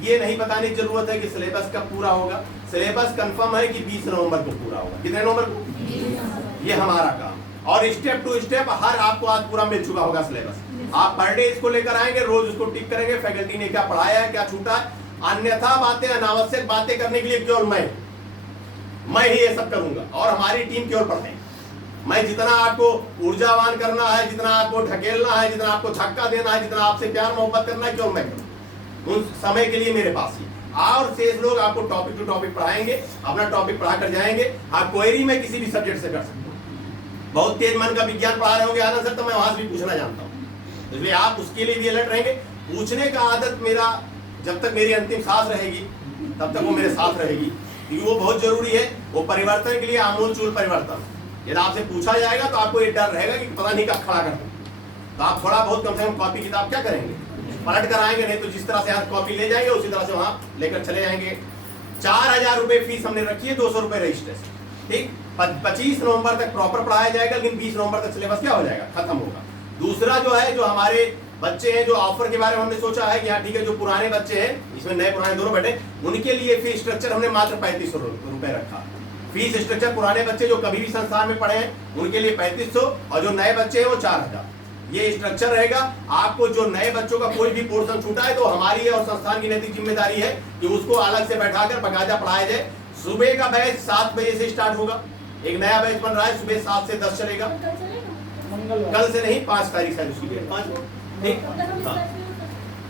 ये नहीं बताने की जरूरत है कि सिलेबस कब पूरा होगा। सिलेबस कंफर्म है कि 20 नवंबर को पूरा होगा। कितने नवंबर को? ये हमारा काम। और स्टेप टू स्टेप हर आपको आज पूरा मिल चुका होगा सिलेबस। आप पर डे इसको लेकर आएंगे, रोज उसको टिक करेंगे, फैकल्टी ने क्या पढ़ाया है, क्या छूटा है। अन्यथा बातें, अनावश्यक बातें करने के लिए केवल मैं ही ये सब करूंगा और हमारी टीम केवल पढ़ाएगी। मैं जितना आपको ऊर्जावान करना है, जितना आपको ढकेलना है, जितना आपको छक्का देना है, जितना आपसे प्यार मोहब्बत करना है, केवल मैं करूँ। उन समय के लिए मेरे पास ही और शेष लोग आपको टॉपिक टू टॉपिक पढ़ाएंगे, अपना टॉपिक पढ़ा कर जाएंगे। आप क्वेरी में किसी भी सब्जेक्ट से कर सकते हो। बहुत तेज मन का विज्ञान पढ़ा रहे होंगे आनंद सर, तो मैं वहां से भी पूछना जानता हूँ, इसलिए आप उसके लिए भी अलर्ट रहेंगे। पूछने का आदत मेरा जब तक मेरी अंतिम सांस रहेगी तब तक वो मेरे साथ रहेगी, क्योंकि वो बहुत जरूरी है। वो परिवर्तन के लिए आमूल-चूल परिवर्तन। यदि आपसे पूछा जाएगा तो आपको ये डर रहेगा कि पता नहीं कब खड़ा कर दूं, तो आप थोड़ा बहुत कम से कम कॉपी किताब क्या करेंगे, पलट कर आएंगे, नहीं तो जिस तरह से आप कॉपी ले जाएंगे उसी तरह से वहां लेकर चले जाएंगे। 4000 रुपए फीस हमने रखी है, 200 रुपए रजिस्ट्रेशन, ठीक। 25 नवंबर तक प्रॉपर पढ़ाया जाएगा, लेकिन 20 नवंबर तक सिलेबस क्या हो जाएगा, खत्म होगा। दूसरा जो है, जो हमारे बच्चे हैं जो ऑफर के बारे में हमने सोचा है कि हाँ ठीक है, जो पुराने बच्चे हैं इसमें नए पुराने दोनों बैठे, उनके लिए फीस स्ट्रक्चर हमने मात्र 3500 रुपए रखा। फीस स्ट्रक्चर पुराने बच्चे जो कभी भी संस्थान में पढ़े हैं उनके लिए 3500 और जो नए बच्चे हैं वो 4000। ये स्ट्रक्चर रहेगा। आपको जो नए बच्चों का कोई भी पोर्शन छूटा है तो हमारी और संस्थान की नैतिक जिम्मेदारी है कि उसको अलग से बैठाकर बाकायदा पढ़ाया जाए। सुबह का बैच 7 बजे से स्टार्ट होगा, एक नया बैच बन रहा है, सुबह 7 से 10 चलेगा। कल से नहीं, 5 तारीख से उसकी डेट, 5 ठीक।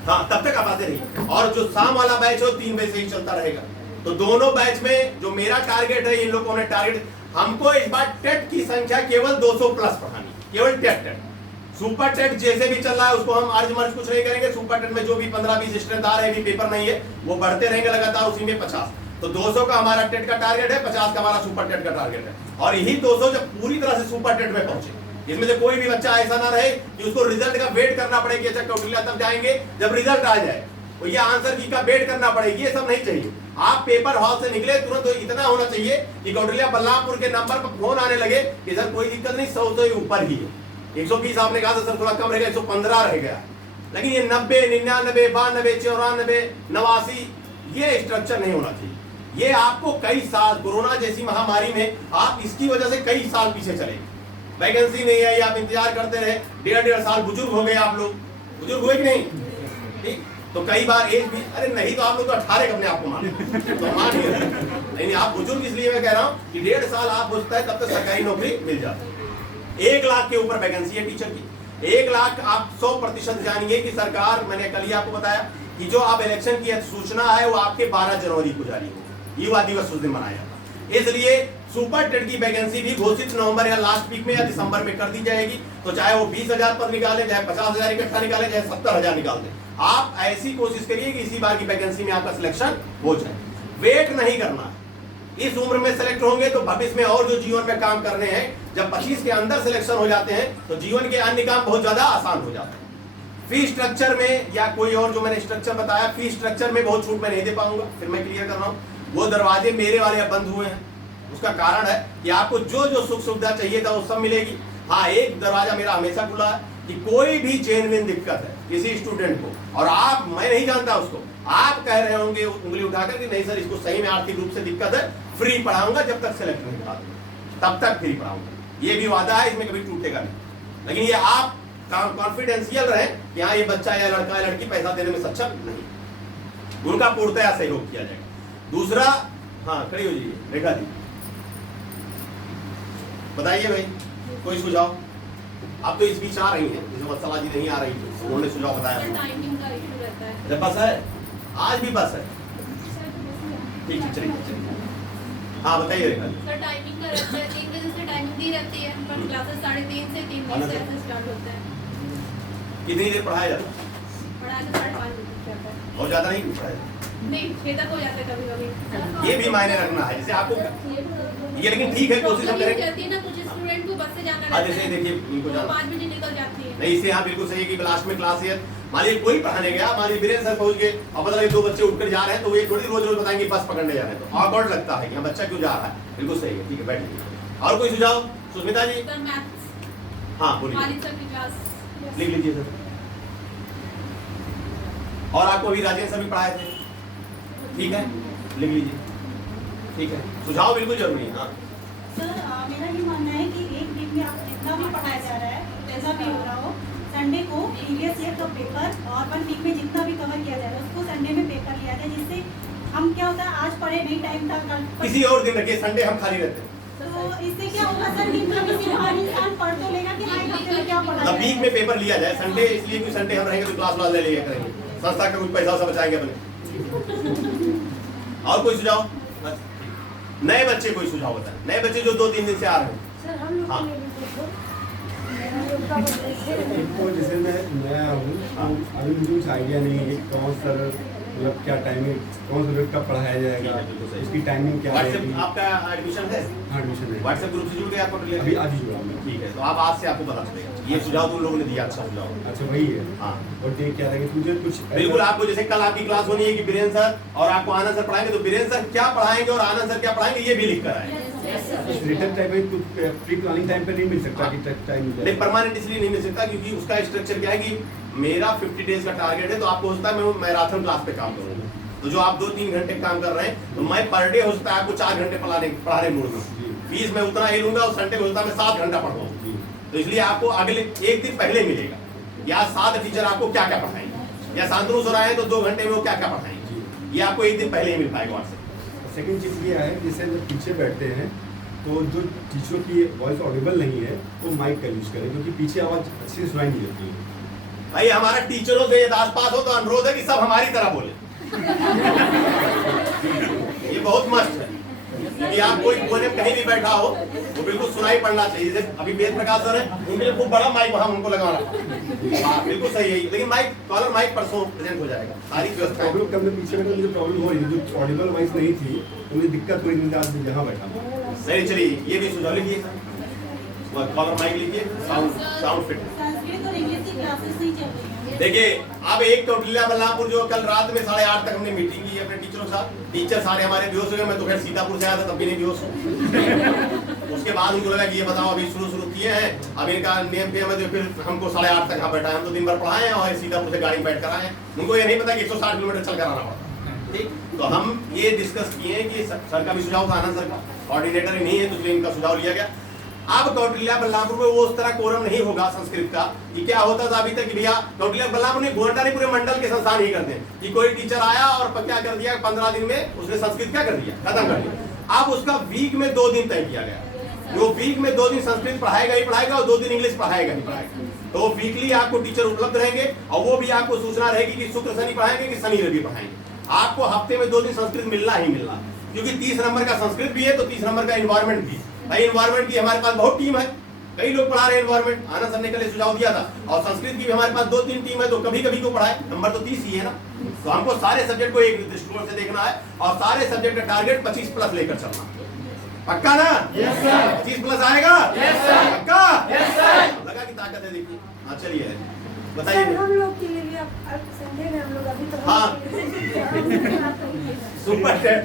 हाँ तब तक आप आते रहिए। और जो शाम वाला बैच है वो 3 बजे से ही चलता रहेगा। तो दोनों बैच में जो मेरा टारगेट है, इन लोगों ने टारगेट, हमको इस बार टेट की संख्या केवल 200 प्लस पढ़ानी, केवल टेट। सुपर टेट जैसे भी चल रहा है उसको हम अर्ज मर्ज कुछ नहीं करेंगे। सुपर टेट में जो भी 15-20 स्ट्रेंथ आ रहे हैं, पेपर नहीं है, वो बढ़ते रहेंगे लगातार, उसी में 50। तो 200 का हमारा टेट का टारगेट है, 50 का हमारा सुपर टेट का टारगेट है। और यही 200 जब पूरी तरह से सुपर टेट में पहुंचे, इसमें से कोई भी बच्चा ऐसा ना रहे कि उसको रिजल्ट का वेट करना पड़े कि अच्छा कौटिल्या तब जाएंगे जब रिजल्ट आ जाए, तो ये आंसर की का वेट करना पड़ेगी, ये सब नहीं चाहिए। आप पेपर हॉल से निकले तुरंत तो इतना होना चाहिए कि कौटिल्या बल्लामपुर के नंबर पर फोन आने लगे कि सर कोई दिक्कत नहीं, 100 से ऊपर ही है। 120 आपने कहा था सर थोड़ा कम रहेगा, 115 रह गया, लेकिन ये 90, 99, 92, 94, 89 ये स्ट्रक्चर नहीं होना चाहिए। ये आपको कई साल, कोरोना जैसी महामारी में आप इसकी वजह से कई साल पीछे चले, वैकेंसी नहीं आई, आप इंतजार करते रहे, 1.5 साल बुजुर्ग हो गए आप लोग, बुजुर्ग हुए कि नहीं, ठीक। तो कई बार एज भी, अरे नहीं तो आप लोग तो 18 अपने आप को मान तो मान ही रहे, नहीं आप बुजुर्ग, इसलिए मैं कह रहा हूँ कि 1.5 साल आप बुझता है तब तक सरकारी नौकरी मिल जाती है। 1 लाख के ऊपर वैकेंसी है टीचर की, 1 लाख। आप 100% जानिए कि सरकार, मैंने कल ही आपको बताया कि जो आप इलेक्शन की सूचना है वो आपके 12 जनवरी को जारी होगी, युवा दिवस उस दिन मनाया जाता। इसलिए सुपर टेट की वैकेंसी भी घोषित नवंबर या लास्ट वीक में या दिसंबर में कर दी जाएगी। तो चाहे वो 20,000 पद निकाले, चाहे 50,000 इकट्ठा निकाले, चाहे 70,000 निकाल दे, आप ऐसी कोशिश करिए कि इसी बार की वैकेंसी में आपका सिलेक्शन हो जाए। वेट नहीं करना, इस उम्र में सेलेक्ट होंगे तो भविष्य में और जो जीवन में काम करने हैं, जब 25 के अंदर सिलेक्शन हो जाते हैं तो जीवन के अन्य काम बहुत ज्यादा आसान हो जाते हैं। फी स्ट्रक्चर में या कोई और जो मैंने स्ट्रक्चर बताया, फी स्ट्रक्चर में बहुत छूट मैं नहीं दे पाऊंगा, फिर मैं क्लियर कर रहा हूँ। वो दरवाजे मेरे वाले अब बंद हुए हैं, उसका कारण है कि आपको जो जो सुख सुविधा चाहिए था वो सब मिलेगी। हाँ, एक दरवाजा मेरा हमेशा खुला है कि कोई भी जेन्युइन दिक्कत है किसी स्टूडेंट को, और आप, मैं नहीं जानता उसको, आप कह रहे होंगे उंगली उठाकर कि नहीं सर इसको सही में आर्थिक रूप से दिक्कत है, फ्री पढ़ाऊंगा जब तक सिलेक्ट नहीं करा दूंगा तब तक फ्री पढ़ाऊंगा। ये भी वादा है, इसमें कभी टूटेगा नहीं। लेकिन ये आप कॉन्फिडेंशियल रहे कि हाँ ये बच्चा या लड़का या लड़की पैसा देने में सक्षम नहीं, उनका पूर्णतया सहयोग किया जाएगा। दूसरा, हाँ खड़ी हो जाइए रेखा जी, बताइए भाई कोई सुझाव। आप तो इस बीच आ रही हैं, जैसे वत्सला जी नहीं आ रही थी, उन्होंने सुझाव बताया। टाइमिंग का इशू रहता है। जब बस है, आज भी बस है, ठीक है चलिए। हाँ बताइए रेखा जी। सर टाइमिंग का रहता है, 3 बजे से टाइमिंग दी रहती है, पर क्लासेस 3:30 से 3 बजे से ऐसे स्टार्ट होते हैं। कितनी देर पढ़ाया जाता है? पढ़ाया तो 5:30 बजे तक जाता है। बहुत ज्यादा नहीं पढ़ाया जाता? नहीं, 6 तक हो जाता है कभी कभी। ये भी मायने रखना है, जैसे आपको ये, लेकिन ठीक है कोशिश हम करेंगे। कहती है ना, कुछ स्टूडेंट को बस से जाना हाँ रहता जैसे है, देखिए इनको तो जाना 5 बजे निकल जाती है। नहीं, इससे हाँ बिल्कुल सही है कि लास्ट में क्लास है, मान लीजिए कोई पढ़ाने गया, मान लीजिए वीरेंद्र सर पहुंच गए और पता लगे 2 बच्चे उठकर जा रहे हैं, तो वो थोड़ी रोज रोज बताएंगे बस पकड़ने जा रहे हैं, तो ऑकवर्ड लगता है कि बच्चा क्यों जा रहा है। बिल्कुल सही है, ठीक है बैठिए। और कोई सुझाव सुष्मिता जी? सर मैथ्स, हाँ बोलिए, मालिक सर की क्लास लिख लीजिए सर। और आपको अभी राजेंद्र सर भी पढ़ाए थे, ठीक है लिख लीजिए, ठीक है। सुझाव बिल्कुल जरूरी है। हाँ सर मेरा ये मानना है कि एक वीक में आप जितना भी पढ़ाया जा रहा है, जैसा भी हो रहा हो, संडे को प्रीवियस ईयर का पेपर और 1 वीक में जितना भी कवर किया जा रहा है उसको संडे में पेपर लिया जाए, जिससे हम क्या होता है आज पढ़े नहीं, टाइम था कल किसी और दिन रखिए, संडे हम खाली रहते हैं। तो इससे क्या होगा सर कि इंसान पढ़ तो लेगा कि हाँ हफ्ते में क्या पढ़ा मतलब वीक में पेपर लिया जाए, संडे इसलिए कि संडे हम रहेंगे तो क्लास वाले ले लिया करेंगे, संस्था का कुछ पैसा वैसा बचाएंगे अपने। और कोई सुझाव? बस नए बच्चे कोई सुझाव बताएं, नए बच्चे जो 2-3 दिन से आ रहे हैं। सर हम लोग हाँ। इनको जैसे मैं नया हूँ, अभी मुझे कुछ आइडिया नहीं है कि कौन सा मतलब क्या टाइमिंग, कौन सा सब्जेक्ट का पढ़ाया जाएगा, उसकी टाइमिंग क्या व्हाट्सएप रहेगी। आपका एडमिशन है? हाँ एडमिशन है, व्हाट्सएप ग्रुप से जुड़ गए आपको? अभी आज ही जुड़ा हूँ। ठीक है, तो आप आज से आपको पता चलेगा। ये सुझाव तुम लोगों ने दिया, अच्छा सुझाव। अच्छा वही है। हाँ और देख क्या रहेगा मुझे कुछ बिल्कुल, आपको जैसे कल आपकी क्लास होनी है कि बीरेंद्र सर और आपको आनंद सर पढ़ाएंगे, तो बीरेंद्र सर क्या पढ़ाएंगे और आनंद सर क्या पढ़ाएंगे ये भी लिख कर आए। रिटर्न टाइम में प्री प्लानिंग टाइम पे नहीं मिल सकता कि टाइम मिल नहीं जाए। परमानेंट इसलिए नहीं मिल सकता क्योंकि उसका स्ट्रक्चर क्या है कि मेरा 50 डेज का टारगेट है, तो आपको हो सकता है मैं मैराथन क्लास पे काम करूंगा। तो जो आप 2-3 घंटे काम कर रहे हैं, तो मैं पर डे हो सकता है आपको 4 घंटे पढ़ाने मूड में, फीस मैं उतना ही लूंगा, और संडे को होता है मैं 7 घंटा पढ़ाऊंगा। तो इसलिए आपको अगले एक दिन पहले मिलेगा या 7 टीचर आपको क्या क्या पढ़ाएंगे, या शांतनु सर आए तो 2 घंटे में वो क्या क्या पढ़ाएंगे, ये आपको एक दिन पहले ही मिल पाएगा व्हाट्सएप। सेकंड चीज़ ये है, जैसे जब पीछे बैठते हैं तो जो टीचरों की वॉइस ऑडिबल नहीं है वो माइक का यूज करें, क्योंकि पीछे आवाज़ अच्छी से सुनाई नहीं देती है। भाई हमारा टीचरों से ये दास पास हो तो अनुरोध है कि सब हमारी तरह बोले। ये बहुत मस्त है कि आप कोई कोने में कहीं भी बैठा हो वो बिल्कुल सुनाई पड़ना चाहिए। जैसे अभी वेद प्रकाश सर है, उनके लिए खूब बड़ा माइक वहां उनको लगाना, हाँ बिल्कुल सही है, लेकिन माइक कॉलर माइक परसों प्रेजेंट हो जाएगा, सारी व्यवस्था। प्रॉब्लम कम पीछे बैठे मुझे प्रॉब्लम हो रही है, जो ऑडिबल वॉइस नहीं थी तो मुझे दिक्कत हो रही थी, आज यहाँ बैठा नहीं चलिए ये भी सुझाव लिखिए, कॉलर माइक लिखिए, साउंड फिट। संस्कृत और इंग्लिश की क्लासेस नहीं चल रही हैं। देखिए अब एक कौटिल्या बल्लापुर जो कल रात में 8:30 तक हमने मीटिंग की अपने टीचरों के साथ, टीचर सारे हमारे बेहोश हो गए, मैं तो खैर सीतापुर से आया था तब भी नहीं बेहोश हूँ। उसके बाद उनको लगा कि ये बताओ अभी शुरू किए हैं, अब इनका नियम पे है, फिर हमको 8:30 तक यहाँ बैठा है, हम तो दिन भर पढ़ाए हैं और सीतापुर से गाड़ी में बैठ कर आए हैं, उनको ये नहीं पता कि 160 किलोमीटर चल कर आना पड़ता। ठीक, तो हम ये डिस्कस किए कि सर का भी सुझाव था, आनंद सर का कोऑर्डिनेटर ही नहीं है तो इसलिए इनका सुझाव लिया गया। अब कौटिल्या बल्लापुर में वो उस तरह कोरम नहीं होगा संस्कृत का कि क्या होता था अभी तक कि भैया कौटिल्या बल्लापुर ने घोंटा नहीं पूरे मंडल के संस्थान ही करते हैं कि कोई टीचर आया और क्या कर दिया 15 दिन में उसने संस्कृत क्या कर दिया, खत्म कर दिया। अब उसका वीक में 2 दिन तय किया गया, वो वीक में 2 दिन संस्कृत पढ़ाएगा ही पढ़ाएगा और 2 दिन इंग्लिश पढ़ाएगा ही पढ़ाएगा। तो वीकली आपको टीचर उपलब्ध रहेंगे और वो भी आपको सूचना रहेगी कि शुक्र शनि पढ़ाएंगे कि शनि रवि पढ़ाएंगे। आपको हफ्ते में 2 दिन संस्कृत मिलना ही मिलना, क्योंकि 30 नंबर का संस्कृत भी है तो 30 नंबर का एनवायरमेंट भी। भाई एनवायरमेंट की हमारे पास बहुत टीम है, कई लोग पढ़ा रहे हैं एनवायरमेंट, आनंद सर ने कल सुझाव दिया था, और संस्कृत की भी हमारे पास 2-3 टीम है, तो कभी कभी को पढ़ाए, नंबर तो 30 ही है ना। तो हमको सारे सब्जेक्ट को एक दृष्टिकोण से देखना है और सारे सब्जेक्ट का टारगेट 25+ लेकर चलना। पक्का ना? Yes sir. 25+ आएगा? Yes sir. पक्का? Yes sir. लगा कि ताकत है, देखिए। हाँ चलिए बताइए। हम लोग के लिए भी अब संडे में हम लोग अभी तो हाँ सुपर टेट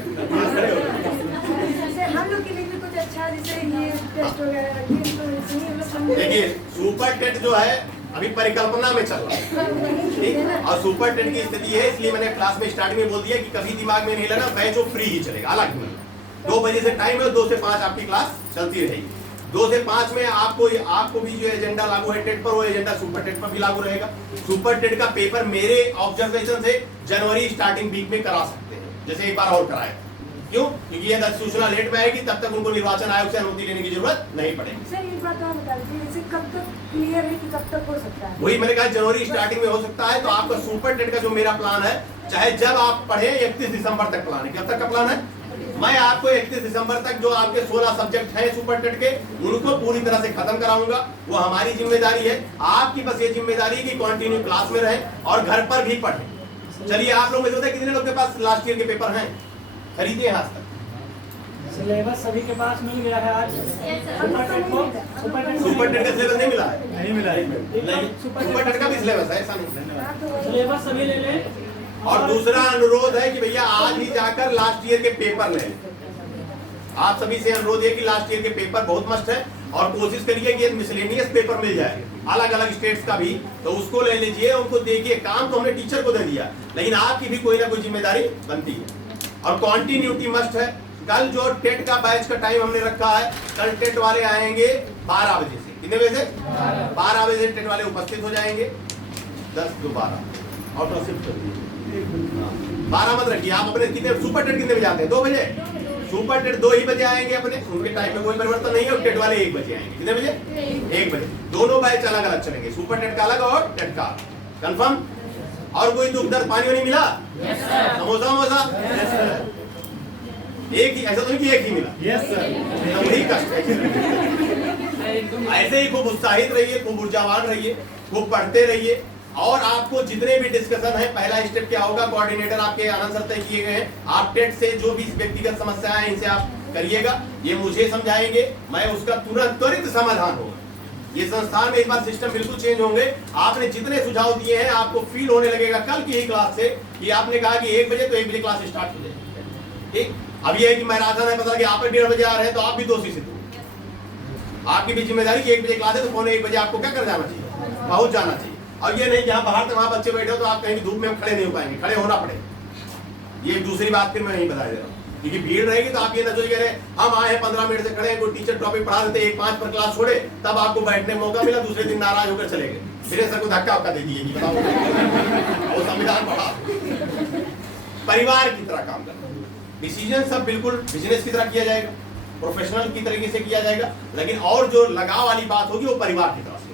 हम लोग के लिए भी कुछ अच्छा, जैसे ये टेस्ट वगैरह देखिए सुपर टेट जो है अभी परिकल्पना में चल रहा है, ठीक, और सुपर टेट की स्थिति है, इसलिए मैंने क्लास में स्टार्टिंग में बोल दिया कि कभी दिमाग में नहीं लेना, बैच वो फ्री ही चलेगा। अलग 2 बजे से टाइम है, 2 से 5 आपकी क्लास चलती रहेगी। 2 से 5 में आपको भी जो एजेंडा लागू है टेट पर, वो एजेंडा सुपर टेट पर भी लागू रहेगा। सुपर टेट का पेपर मेरे ऑब्जर्वेशन से जनवरी स्टार्टिंग वीक में करा सकते हैं, जैसे एक बार और कराए। क्यों? क्योंकि ये सूचना लेट में आएगी, तब तक उनको निर्वाचन आयोग से अनुमति लेने की जरूरत नहीं पड़ेगी। सर एक बात और बता दीजिए, जैसे कब तक क्लियर है कि कब तक हो सकता है? वही मैंने कहा जनवरी स्टार्टिंग में हो सकता है। तो आपका सुपर टेट का जो मेरा प्लान है, चाहे जब आप पढ़े 31 दिसंबर तक प्लान है। कब तक का प्लान है? मैं आपको 31 दिसंबर तक जो आपके 16 सब्जेक्ट हैं सुपर टेट के, उनको पूरी तरह से खत्म कराऊंगा। वो हमारी जिम्मेदारी है। आपकी बस ये जिम्मेदारी है कि कंटिन्यू क्लास में रहें और घर पर भी पढ़ें। चलिए आप लोग में से कितने लोग के पास लास्ट ईयर के पेपर हैं, खरीदे हैं आज तक? सिलेबस सभी के पास मिल गया है आज। सुपर टेट का सिलेबस नहीं मिला है? नहीं मिला है। नहीं, सुपर टेट का भी सिलेबस है, ऐसा नहीं। सिलेबस सभी ले लें। और दूसरा अनुरोध है कि भैया आज ही जाकर लास्ट ईयर के पेपर लें। आप सभी से अनुरोध है कि लास्ट ईयर के पेपर बहुत मस्त है, और कोशिश करिए कि मिसलेनियस पेपर मिल जाए अलग अलग स्टेट्स का भी, तो उसको ले लीजिए, उनको देखिए। काम तो हमने टीचर को दे दिया, लेकिन आपकी भी कोई ना कोई जिम्मेदारी बनती है। और कॉन्टिन्यूटी मस्ट है। कल जो टेट का बैच का टाइम हमने रखा है, कल टेट वाले आएंगे 12 बजे से। कितने बजे से? 12 बजे टेट वाले उपस्थित हो जाएंगे। 10 to 12 आउट ऑफ शिफ्ट 12 मत रखिए आप अपने। कितने सुपर टेट कितने बजे आते हैं? 2 बजे। सुपर टेट 2 ही बजे आएंगे अपने, उनके टाइम में कोई परिवर्तन नहीं है। और टेट वाले 1 बजे आएंगे। कितने बजे? 1 बजे। दोनों बैच अलग अलग चलेंगे, सुपर टेट का अलग और टेट का। कंफर्म? और कोई दुख दर्द पानी वानी मिला? समोसा एक ही, ऐसा तो नहीं कि एक ही मिला। Yes sir. वही कष्ट है। ऐसे ही खूब उत्साहित रहिए, खूब ऊर्जावान रहिए, खूब पढ़ते रहिए। और आपको जितने भी डिस्कशन है, पहला स्टेप क्या होगा, कोऑर्डिनेटर आपके आनंद सर तय किए गए हैं। आप टेट से जो भी व्यक्तिगत समस्याएं हैं इनसे आप करिएगा, ये मुझे समझाएंगे, मैं उसका तुरंत त्वरित समाधान होगा। ये संस्थान में इस बार सिस्टम बिल्कुल चेंज होंगे। आपने जितने सुझाव दिए हैं, आपको फील होने लगेगा कल की ही क्लास से कि आपने कहा कि 1 बजे, तो 1 बजे क्लास स्टार्ट हो जाएगी। ठीक, अब ये है कि मैराथन है, पता कि आप 1:30 बजे आ रहे हैं, तो आप भी दोषी सिद्ध हो। आपकी भी जिम्मेदारी कि 1 बजे क्लास है, तो 1:45 बजे आपको क्या कर जाना चाहिए, पहुंच जाना चाहिए। अब ये नहीं जहाँ बाहर से वहाँ बच्चे बैठे हो तो आप कहीं भी धूप में खड़े नहीं हो पाएंगे, खड़े होना पड़ेगा। ये दूसरी बात फिर मैं नहीं बता दे रहा हूँ, क्योंकि भीड़ रहेगी तो आप ये ना सोचिए अरे हम आए हैं 15 मिनट से खड़े हैं, कोई टीचर टॉपिक पढ़ा देते 1-5 पर क्लास छोड़े, तब आपको बैठने का मौका मिला, दूसरे दिन नाराज होकर चले गए, फिर सर को धक्का वक्का दे दिए कि बताओ वो संविधान पढ़ा। परिवार की तरह काम करना, डिसीजन सब बिल्कुल बिजनेस की तरह किया जाएगा, प्रोफेशनल की तरीके से किया जाएगा, लेकिन और जो लगाव वाली बात होगी वो परिवार की तरफ से।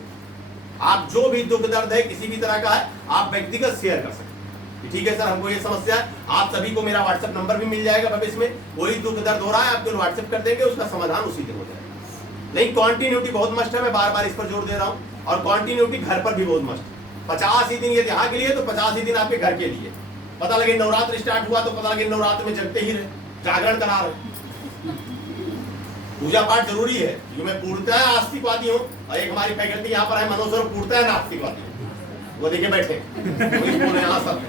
आप जो भी दुख दर्द है किसी भी तरह का है आप व्यक्तिगत शेयर कर सकते हैं, ठीक है सर हमको ये समस्या है, आप सभी को मेरा व्हाट्सएप नंबर भी मिल जाएगा भविष्य में, कोई दुख दर्द हो रहा है आपको व्हाट्सएप कर देंगे, उसका समाधान उसी दिन हो जाएगा। नहीं, कॉन्टिन्यूटी बहुत मस्ट है, मैं बार बार इस पर जोर दे रहा हूँ, और कॉन्टिन्यूटी घर पर भी बहुत मस्ट है। 50 ही दिन यदि यहाँ के लिए तो 50 ही दिन आपके घर के लिए। पता लगे नवरात्र स्टार्ट हुआ तो पता लगे नवरात्र में जगते ही रहे, जागरण करा रहे। पूजा पाठ जरूरी है, क्योंकि मैं पूर्णतः आस्तिकवादी हूँ, और एक हमारी फैकल्टी यहाँ पर है मनोज सर, पूर्णतः नास्तिकवादी, वो देखिए बैठे यहाँ सब।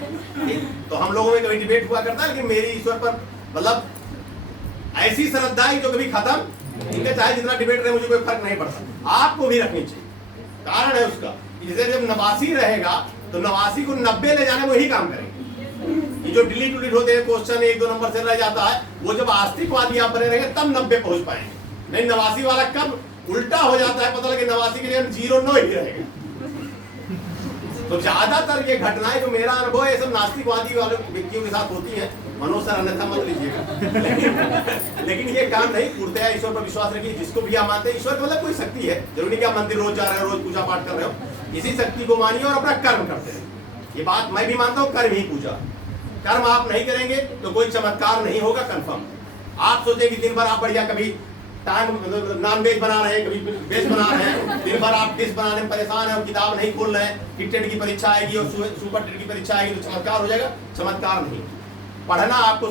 तो हम लोगों में कभी डिबेट हुआ करता है, लेकिन मेरी ईश्वर पर मतलब ऐसी श्रद्धा है जो कभी खत्म, इनके चाहे जितना डिबेट रहे मुझे कोई फर्क नहीं पड़ता, आपको भी रखनी चाहिए। कारण है उसका, जैसे जब 89 रहेगा तो 89 को 90 ले जाने में वही काम करेंगे। कि जो डिलीट उलीट होते हैं क्वेश्चन 1-2 नंबर से रह जाता है, वो जब आस्तिकवादी आप बने रहेंगे तब 90 पहुंच पाएंगे। नहीं 89 वाला कब उल्टा हो जाता है, पता लगे 89 के लिए 0-9 ही रहेगा। तो ज्यादातर ये घटनाएं जो मेरा अनुभव है, ये सब नास्तिकवादी वाले व्यक्तियों के साथ होती हैं। मनोज सर अन्यथा मत लीजिएगा, लेकिन ये काम नहीं, पूर्णतः ईश्वर पर विश्वास रखिए। जिसको भी आप मानते हैं, ईश्वर मतलब कोई शक्ति है, जरूरी नहीं कि आप मंदिर रोज जा रहे हो, रोज पूजा पाठ कर रहे हो, इसी शक्ति को मानिए और अपना कर्म करते हैं। ये बात मैं भी मानता हूँ, कर्म ही पूजा। कर्म आप नहीं करेंगे तो कोई चमत्कार नहीं होगा, कंफर्म। आप सोचें कि दिन भर आप बढ़िया कभी टाइम नॉन वेज बना रहे हैं, कभी वेज बना रहे हैं, दिन भर आप डिश बनाने में परेशान है और किताब नहीं खोल रहे हैं, कि टेट की परीक्षा आएगी और सुपर टेट की परीक्षा आएगी तो चमत्कार हो जाएगा, चमत्कार नहीं। पढ़ना आपको